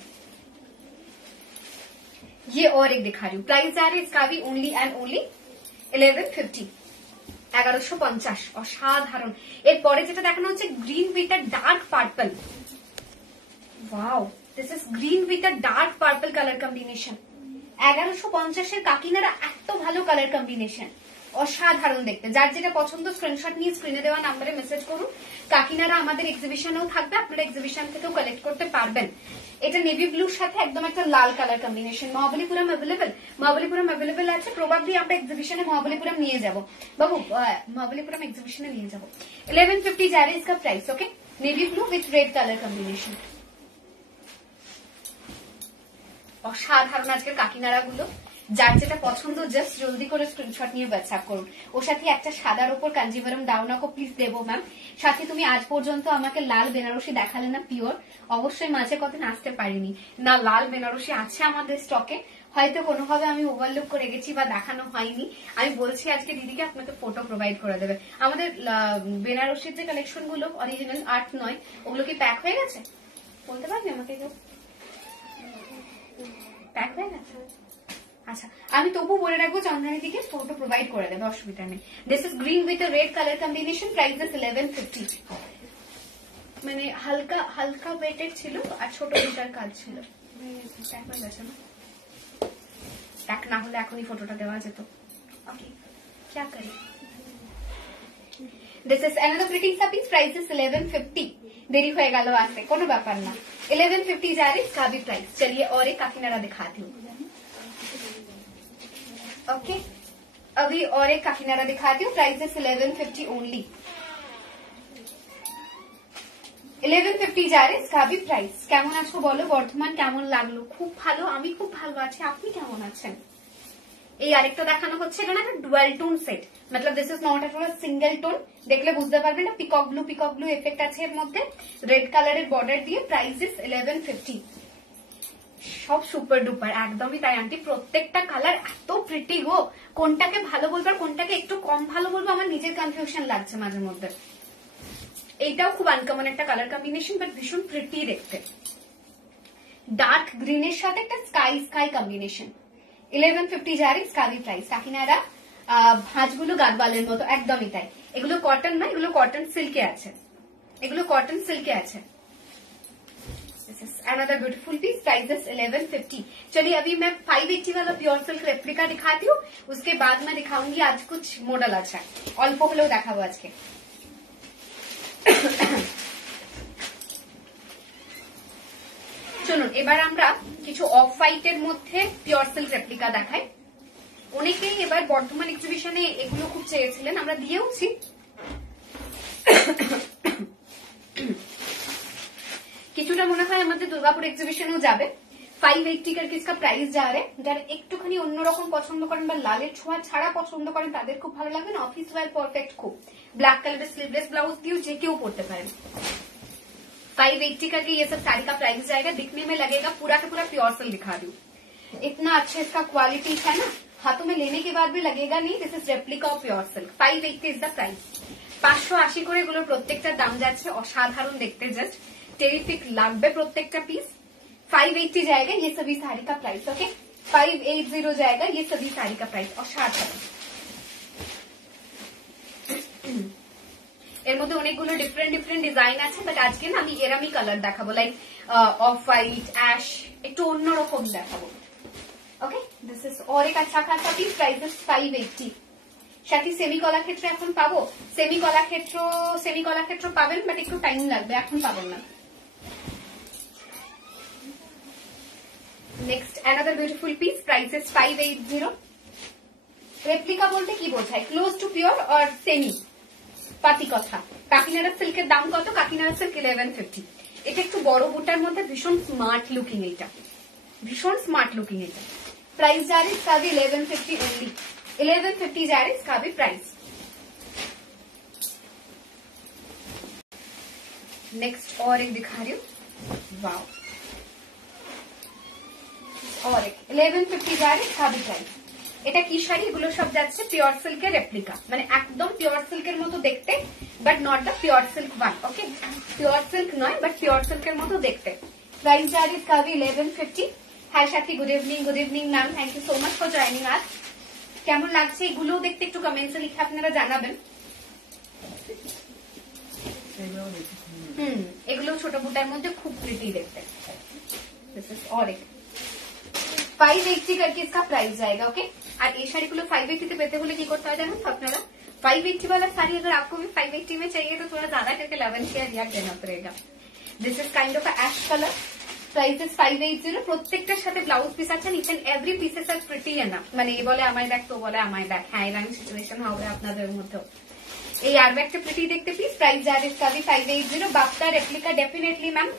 ये और एक दिखा रही हूँ। प्राइस आ रही है इसका भी ओनली एंड ओनली 1150, 1150। অসাধারণ। এরপরে যেটা দেখানো হচ্ছে green with a dark purple. Wow, this is green with a dark purple colour combination. 1150 এর কাকিনারা এত ভালো কালার কম্বিনেশন, অসাধারণ দেখতে। যার যেটা পছন্দ স্ক্রিনশট নিয়ে স্ক্রিনে দেওয়া নাম্বারে মেসেজ করুন। কাকিনারা আমাদের এক্সিবিশনেও থাকবে, আপনারা এক্সিবিশন থেকেও কালেক্ট করতে পারবেন। এটা নেভি ব্লুর সাথে একদম একটা লাল colour combination. Mahabalipuram available, Mahabalipuram available আছে। প্রবাবলি আমরা এক্সিবিশনে মহাবলীপুরম নিয়ে যাব বাবু, মহাবলীপুরম এক্সিবিশনে নিয়ে যাব। 1150 जा रहा है इसका price. Okay, navy blue with red colour combination. অসাধারণ আজকের কাকিনাড়া গুলো। যার যেটা পছন্দ জাস্ট জলদি করে স্ক্রিনশট নিয়ে হোয়াটসঅ্যাপ করুন। ওর সাথে একটা সাদার উপর কাঞ্জিভরম ডাউনাকো প্লিজ দেবো ম্যাম। সাথে তুমি আজ পর্যন্ত আমাকে লাল বেনারসি দেখালে না পিওর, অবশ্যই মাঝে কদিন আসতে পারিনি না। লাল বেনারসি আছে আমাদের স্টকে, হয়তো কোনোভাবে আমি ওভারলুক করে গেছি বা দেখানো হয়নি। আমি বলছি আজকে দিদিকে আপনাকে ফটো প্রোভাইড করে দেবে। আমাদের বেনারসির যে কালেকশন গুলো অরিজিনাল আর্ট নয়, ওগুলো কি প্যাক হয়ে গেছে বলতে পারবি আমাকে? প্যাক হয়ে গেছে? আচ্ছা আমি তবু বলে রাখবো চন্দ্রানী দিকে ফটো প্রোভাইড করে দেবে, অসুবিধা নেই। This is green with red colour combination, price is 1150। মানে হালকা হালকা ওয়েটেড ছিল আর ছোট মিটার কাজ ছিল। প্যাক হয়ে গেছে না? প্যাক না হলে এখনই ফটোটা দেওয়া যেত। ওকে क्या करें। दिस इज अनदर प्रिटी सा पीस, प्राइस इज 1150। देरी हो गल आसते, कोनो ব্যাপার না। 1150 जा रही इसका भी प्राइस। चलिए और एक काकीनाड़ा दिखाती हूँ। ओके, अभी और एक काकीनाड़ा दिखाती हूँ। Price is 1150 only. 1150 जा रहे इसका भी प्राइस। কেমন আছো বলো, বর্ধমান কেমন লাগলো? খুব ভালো, আমি খুব ভালো আছি। আপনি কেমন আছেন? এই আরেকটা দেখানো হচ্ছে, এটা না ডুয়াল টোন সেট। मतलब this is not at all single tone. দেখলে বুঝতে পারবেন না, পিকক ব্লু এফেক্ট আছে এর মধ্যে, রেড কালারের বর্ডার দিয়ে। Price is 1150। সব সুপার ডুপার, একদমই তাই আন্টি। প্রত্যেকটা কালার এত প্রিটি গো, কোনটাকে ভালো বলবো আর কোনটাকে একটু কম ভালো বলবো আমার নিজের কনফিউশন লাগছে মাঝে মধ্যে। এইটাও খুব আনকমন একটা কালার কম্বিনেশন, বাট ভীষণ প্রিটি দেখতে। ডার্ক গ্রিনের সাথে একটা স্কাই কম্বিনেশন। 1150 जा रही इसका भी प्राइस। কাকিনাড়া ভাঁজগুলো গাদওয়ালের মতো, একদমই তাই। এগুলো কটন না, এগুলো কটন সিল্কে আছে, এগুলো কটন সিল্কে আছে। This is another beautiful piece, price is 1150। चलिए अभी मैं 580 वाला प्योर सिल्क रेप्लिका दिखाती हूँ, उसके बाद मैं दिखाऊंगी आज कुछ मॉडल अच्छा अल्प হলেও দেখাবো আজকে। চলুন এবার আমরা কিছু অফ হোয়াইটের মধ্যে পিওর সিল্ক রেপ্লিকা দেখাই। অনেকেই এবার বর্ধমান এক্সিবিশনে এগুলো খুব চেয়েছিলেন, আমরা দিয়েওছি। কিছুটা মনে হয় আমাদের দুর্গাপুর এক্সিবিশনেও যাবে। 580 करके इसका प्राइस जा रहा है। যারা একটুখানি অন্যরকম পছন্দ করেন বা লালের ছোঁয়া ছাড়া পছন্দ করেন তাদের খুব ভালো লাগবে। অফিস ওয়্যার পারফেক্ট, খুব ব্ল্যাক কালারের স্লিভলেস ব্লাউজ দিয়েও যে কেউ পরতে পারেন। 580 करके ये सब साड़ी का प्राइस जाएगा। दिखने में लगेगा पूरा का पूरा प्योर सिल्क दिखा दूं, इतना अच्छा इसका क्वालिटी है ना, हाथों में लेने के बाद भी लगेगा नहीं। This is replica of pure silk. 580 is the price. 580 করে এগুলোর প্রত্যেকটা দাম যাচ্ছে। অসাধারণ দেখতে, জাস্ট টেরিফিক লাগবে প্রত্যেকটা পিস। 580 जाएगा ये सभी साड़ी का प्राइस। ओके, 580 जाएगा ये सभी साड़ी का प्राइस। অসাধারণ। এর মধ্যে অনেকগুলো ডিফারেন্ট ডিজাইন আছে, বাট আজকে না আমি এরামি কালার দেখাবো, লাইক অফ হোয়াইট, অ্যাশ, একটু অন্যরকম দেখাবো। ওকে, দিস ইজ और एक अच्छा खासा পিস। Price is 580। সাথে সেমি কলাক্ষেত্র এখন পাবো, সেমি কলাক্ষেত্র পাবেন, বাট একটু টাইম লাগবে, এখন পাবেন না। Next another beautiful piece, price is 580। Replica বলতে কি বোঝায়? Close two pure or semi পাতি কথা। কাকিনাড়া সিল্কের দাম কত? কাকিনাড়া সিল্ক 1150। এটা একটু বড় বুটার মধ্যে ভীষণ স্মার্ট লুকিং, এটা ভীষণ স্মার্ট লুকিং। এটা प्राइस जा रही है इसका भी 1150 ओनली, 1150 जा रही है इसका भी प्राइस। नेक्स्ट और एक दिखा रही हूँ, वाओ, और एक 1150 जा रही है इसका भी प्राइस। এটা কি শাড়ি? এগুলো সব যাচ্ছে পিওর সিল্কের রেপ্লিকা, মানে একদম পিওর সিল্কের মতো দেখতে, but not the pure silk one. Okay, pure silk নয়, বাট পিওর সিল্কের মতো দেখতে। प्राइस जा रही है इसका भी 1150। हाय साथी, good evening ma'am, thank you so much for joining us. কেমন লাগছে এগুলো দেখতে একটু কমেন্টসে লিখে আপনারা জানাবেন। এগুলো ছোট বুটার মধ্যে খুব প্রিটি দেখতে। দিস ইজ और एक 580 करके इसका प्राइस जाएगा। ओके, और ये শাড়ি গুলো 580 তে পেতে হলে কি করতে হয় জানেন আপনারা? 580 वाला साड़ी अगर आपको भी 580 में चाहिए तो थोड़ा ज्यादा करके 11 का रियाक्ट देना पड़ेगा। This is kind of ash colour, price is 580। প্রত্যেকটার সাথে ব্লাউজ পিস আছে, each and every pieces are pretty enough. মানে এই বলে আমায় দেখ, তো বলে আমায় দেখ, হ্যাঁ এরকম সিচুয়েশন হবে আপনাদের মধ্যে। এই আর একটা প্রিটি দেখতে পিস, প্রাইস যা রেট का भी 580। বাপ্তা রেপ্লিকা ডেফিনেটলি ম্যাম,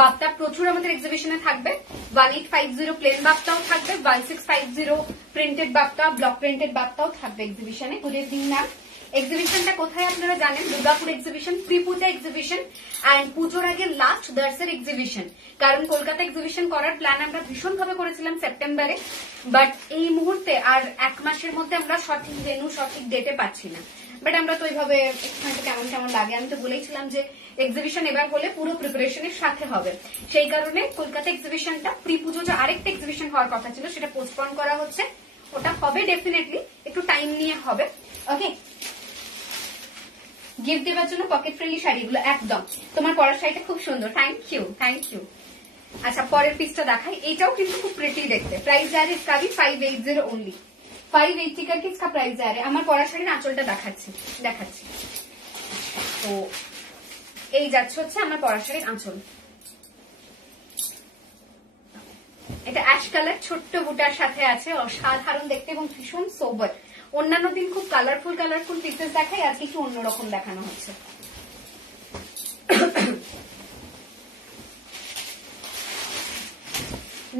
বাপ্তা প্রচুর আমাদের এক্সিবিশনে থাকবে। 1850 প্লেন বাপ্তাও থাকবে, 1650 প্রিন্টেড বাপ্তা, ব্লক প্রিন্টেড বাপ্তাও থাকবে এক্সিবিশনে। Good evening ma'am. এক্সিবিশনটা কোথায় আপনারা জানেন? Durgapur exhibition, pre Puja exhibition and পুজোর আগে লাস্ট দর্শের এক্সিবিশন। কারণ কলকাতা এক্সিবিশন করার প্ল্যান আমরা ভীষণ ভাবে করেছিলাম সেপ্টেম্বরে, বাট এই মুহূর্তে আর এক মাসের মধ্যে আমরা সঠিক ভেন্যু সঠিক ডেটে পাচ্ছি না। বাট আমরা তো ওইভাবে একটু কেমন কেমন লাগে, আমি তো বলেইছিলাম যে এক্সিবিশন এবার হলে পুরো প্রিপারেশনের সাথে হবে। সেই কারণে কলকাতা এক্সিবিশনটা প্রি পুজো যে আরেকটা এক্সিবিশন হওয়ার কথা ছিল সেটা পোস্টপোন করা হচ্ছে। ওটা হবে ডেফিনেটলি, একটু টাইম নিয়ে হবে। ওকে, গিফট দেওয়ার জন্য পকেট ফ্রেন্ডলি শাড়িগুলো একদম। তোমার পরার শাড়িটা খুব সুন্দর, থ্যাংক ইউ থ্যাংক ইউ। আচ্ছা, পরের পিসটা দেখাই, এটাও কিন্তু খুব প্রিটি দেখতে। প্রাইস যা রে इसका भी 580 ओनली, 580 करके इसका प्राइस जा रहा है। আমার পরা শাড়ির আঁচলটা দেখাচ্ছি। তো এই যাচ্ছে হচ্ছে আমার পরা শাড়ির আঁচল। এটা অ্যাশ কালার, ছোট্ট বুটার সাথে আছে, অসাধারণ দেখতে এবং ভীষণ সোবার। অন্যান্য দিন খুব কালারফুল পিসেস দেখাই, আর কিছু অন্যরকম দেখানো হচ্ছে।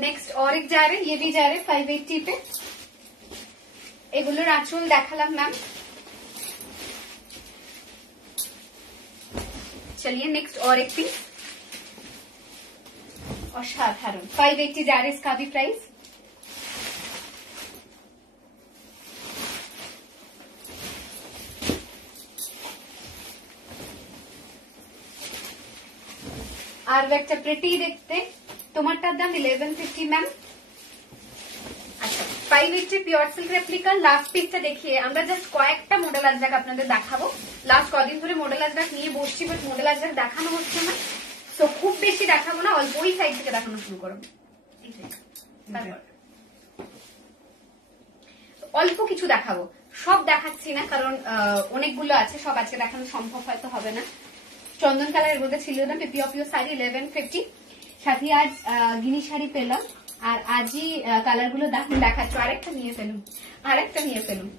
नेक्स्ट और एक जा रहे, ये भी जा रहे 580 पे। এগুলোর আঁচল দেখালাম ম্যাম। चलिए नेक्स्ट और एक पीस, असाधारण 580 जा रहे इसका भी प्राइस। আর একটা প্রিটি দেখতে, তোমারটার দাম 1150 ম্যাম। আচ্ছা, 580 পিওর সিল্ক রেপ্লিকা। লাস্ট পিসটা দেখিয়ে আমরা জাস্ট কয়েকটা মডেল আজরাক আপনাদের দেখাবো। লাস্ট কদিন ধরে মডেল আজরাক নিয়ে বসছি, বাট মডেল আজরাক দেখানো হচ্ছে না, তো খুব বেশি দেখাবো না, অল্প ওই সাইড থেকে দেখানো শুরু করবো। অল্প কিছু দেখাবো, সব দেখাচ্ছি না কারণ অনেকগুলো আছে, সব আজকে দেখানো সম্ভব হয়তো হবে না। চন্দন কালারের মধ্যে ছিল না পিপি অফ ইউর শাড়ি 1150, সাথে আজ গিনি শাড়ি পেলাম, আর আজই কালার গুলো দেখাচ্ছ। আরেকটা নিয়ে ফেলুন।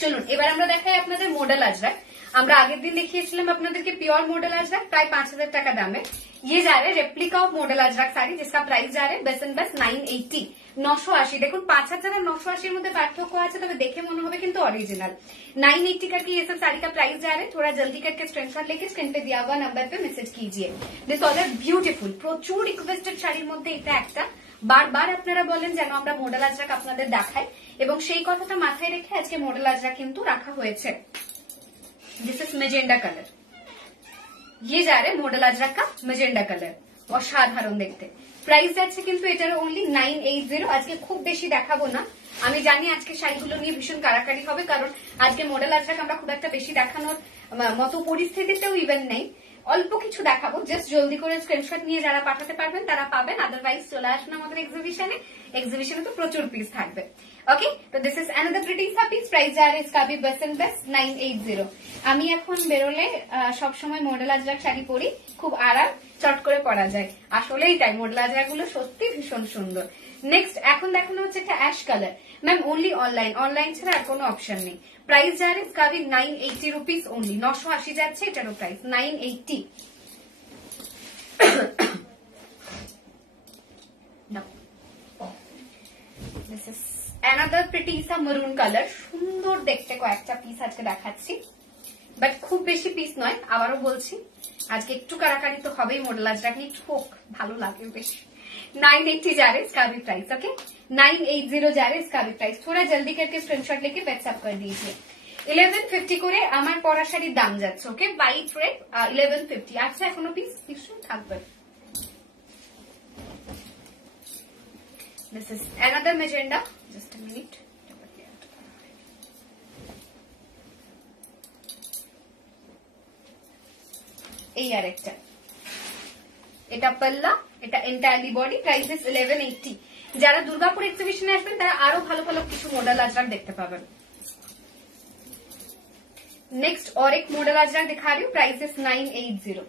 চলুন এবার আমরা দেখাই আপনাদের মডেল আজরাক। আমরা আগের দিন দেখিয়েছিলাম আপনাদেরকে পিওর মডেল আজরাক প্রায় 5000 টাকা দামে। ये जा रहे replica of model Ajrak sari, जिसका प्राइस जा रहे बेस एंड बेस 980, 980। দেখুন 5000 আর 980 এর মধ্যে পার্থক্য আছে, তবে দেখে মনে হবে কিন্তু অরিজিনাল। 980 करके ये सब साड़ी का प्राइस जा रहे। थोड़ा जल्दी करके स्क्रीनशॉट लेके स्क्रीन पे दिया हुआ नंबर पे मैसेज कीजिए। दिस ऑल आर ब्यूटीफुल, প্রচুর রিকোয়েস্টেড শাড়ির মধ্যে এটা একটা। বারবার আপনারা বলেন যেন আমরা মডেল আজরাক আপনাদের দেখাই, এবং সেই কথাটা মাথায় রেখে আজকে মডেল আজরাক কিন্তু রাখা হয়েছে। दिस इज मेजेंडा कलर, ये जा रहे मॉडल अजरक का मेजेंडा कलर, অসাধারণ দেখতে। প্রাইস যাচ্ছে কিন্তু এটার অনলি 980। আজকে খুব বেশি দেখাবো না, আমি জানি আজকে শাড়িগুলো নিয়ে ভীষণ কারাকারি হবে, কারণ আজকে মডেল আজরাক আমরা খুব একটা বেশি দেখানোর মতো পরিস্থিতিতেও ইভেন নেই। অল্প কিছু দেখাবো, জাস্ট জলদি করে স্ক্রিনশট নিয়ে যারা পাঠাতে পারবেন তারা পাবেন, আদারওয়াইজ চলে আসুন আমাদের এক্সিবিশনে। এক্সিবিশনে তো প্রচুর পিস থাকবে। ওকে, তো দিস ইজ অ্যানাদার প্রিটি সা পিস। প্রাইস যা আর इसका भी बेस्ट एंड बेस्ट 980। আমি এখন বেরোলে সবসময় মডেল আজরাক শাড়ি পরি, খুব আরাম, চট করে পরা যায়। আসলেই তাই, মডেল আজরাক গুলো সত্যি ভীষণ সুন্দর। নেক্সট এখন দেখানো হচ্ছে একটা ash colour. Ma'am only online ছাড়া আর কোনো অপশন নেই। প্রাইস যা আর इसका भी 980 রুপিস ওনলি। 980 যাচ্ছে এটারও price 980। This is another pretty sa maroon color। সুন্দর দেখতে কয়েকটা পিস আজকে দেখাচ্ছি, বাট খুব বেশি পিস নয়। আবারও বলছি আজকে একটু কারাকারি তো হবেই, মডেল আজরাকে একটু হোক, ভালো লাগে বেশ। 980 जा रहे इसका भी प्राइस। ओके, 980 जा रहे इसका भी प्राइस। थोड़ा जल्दी करके स्क्रीनशॉट लेके व्हाट्सएप कर दीजिए। 1150 করে আমার পরা শাড়ির দাম যাচ্ছে। ওকে, হোয়াইট রেড 1150। আচ্ছা এখনো পিস নিশ্চয়ই থাকবে। This is another magenta. Just a minute. এই আর একটা, এটা পাল্লা, এটা এন্টায়ারলি বডি। Price is 1180। যারা দুর্গাপুর এক্সিবিশনে আসবেন তারা আরো ভালো ভালো কিছু মডেল আজরাক দেখতে পাবেন। নেক্সট और एक মডেল আজরাক दिखा रही हूँ। Price is 980।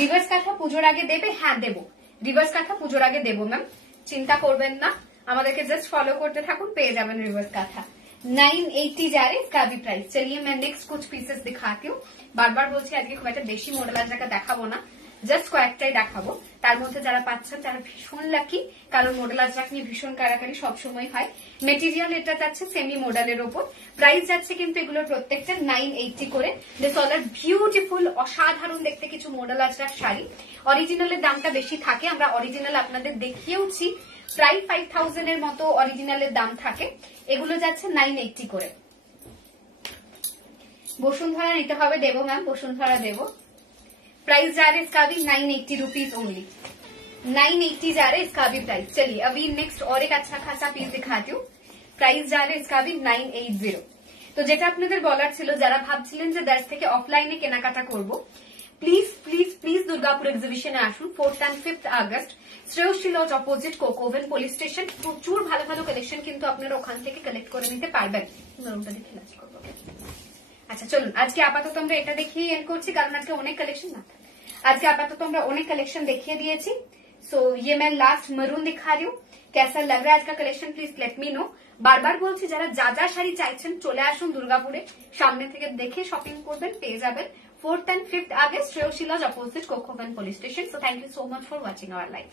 রিভার্স কাঁথা পুজোর আগে দেবে? হ্যাঁ দেবো, রিভার্স কাঁথা পুজোর আগে দেবো ম্যাম, চিন্তা করবেন না, আমাদেরকে জাস্ট ফলো করতে থাকুন, পেয়ে যাবেন রিভার্স কাঁথা। 980 जा रहे इसका भी प्राइस। चलिए मैं नेक्स्ट कुछ पीसेस दिखाती हूँ। বারবার বলছি আজকে খুব একটা বেশি মডেল আজরাকে দেখাবো না, জাস্ট কয়েকটাই দেখাবো। তার মধ্যে যারা পাচ্ছেন তারা ভীষণ লাকি, কারণ মডেল আজরাক নিয়ে ভীষণ কারাকারি সবসময় হয়। মেটেরিয়াল এটা যাচ্ছে সেমি মডেলের ওপর। প্রাইস যাচ্ছে কিন্তু এগুলোর প্রত্যেকটা 980 করে। দিস অল আর বিউটিফুল, অসাধারণ দেখতে কিছু মডেল আজরাক শাড়ি। অরিজিনালের দামটা বেশি থাকে, আমরা অরিজিনাল আপনাদের দেখিয়েওছি, প্রায় 5000 এর মতো অরিজিনালের দাম থাকে। এগুলো যাচ্ছে 980 করে। বসুন্ধরা নিতে হবে, দেবো ম্যাম, বসুন্ধরা দেবো। प्राइस जा रहे इसका भी 980 रुपीज ओनली। 980 जा रहे इसका भी प्राइस। चलिए अभी नेक्स्ट और एक अच्छा खासा पीस दिखाती हूँ। प्राइस जा रहे इसका भी 980। তো যেটা আপনাদের বলার ছিল, যারা ভাবছিলেন যে দেশ থেকে অফলাইনে কেনাকাটা করব, প্লিজ প্লিজ প্লিজ দুর্গাপুর এক্সিবিশনে আসুন। 4th and 5th August Shreyasi lodge opposite Coke Oven police station. প্রচুর ভালো ভালো কালেকশন কিন্তু আপনারা ওখান থেকে কালেক্ট করে নিতে পারবেন। রুমটা দেখে লাঞ্চ করবো। আচ্ছা চলুন, আজকে আপাতত আমরা এটা দেখিয়ে এন্ড করছি, কারণ আজকে অনেক কালেকশন না, আজকে আপাতত আমরা অনেক কালেকশন দেখিয়ে দিয়েছি। सो ये मैं लास्ट मरून दिखा रही हूँ। कैसा लग रहा है आज का collection, please let me know. বারবার বলছি যারা যা যা শাড়ি চাইছেন চলে আসুন দুর্গাপুরে, সামনে থেকে দেখে শপিং করবেন, পেয়ে যাবেন। 4th and 5th August Shreyasi lodge opposite Coke Oven police station. So thank you so much for watching our live.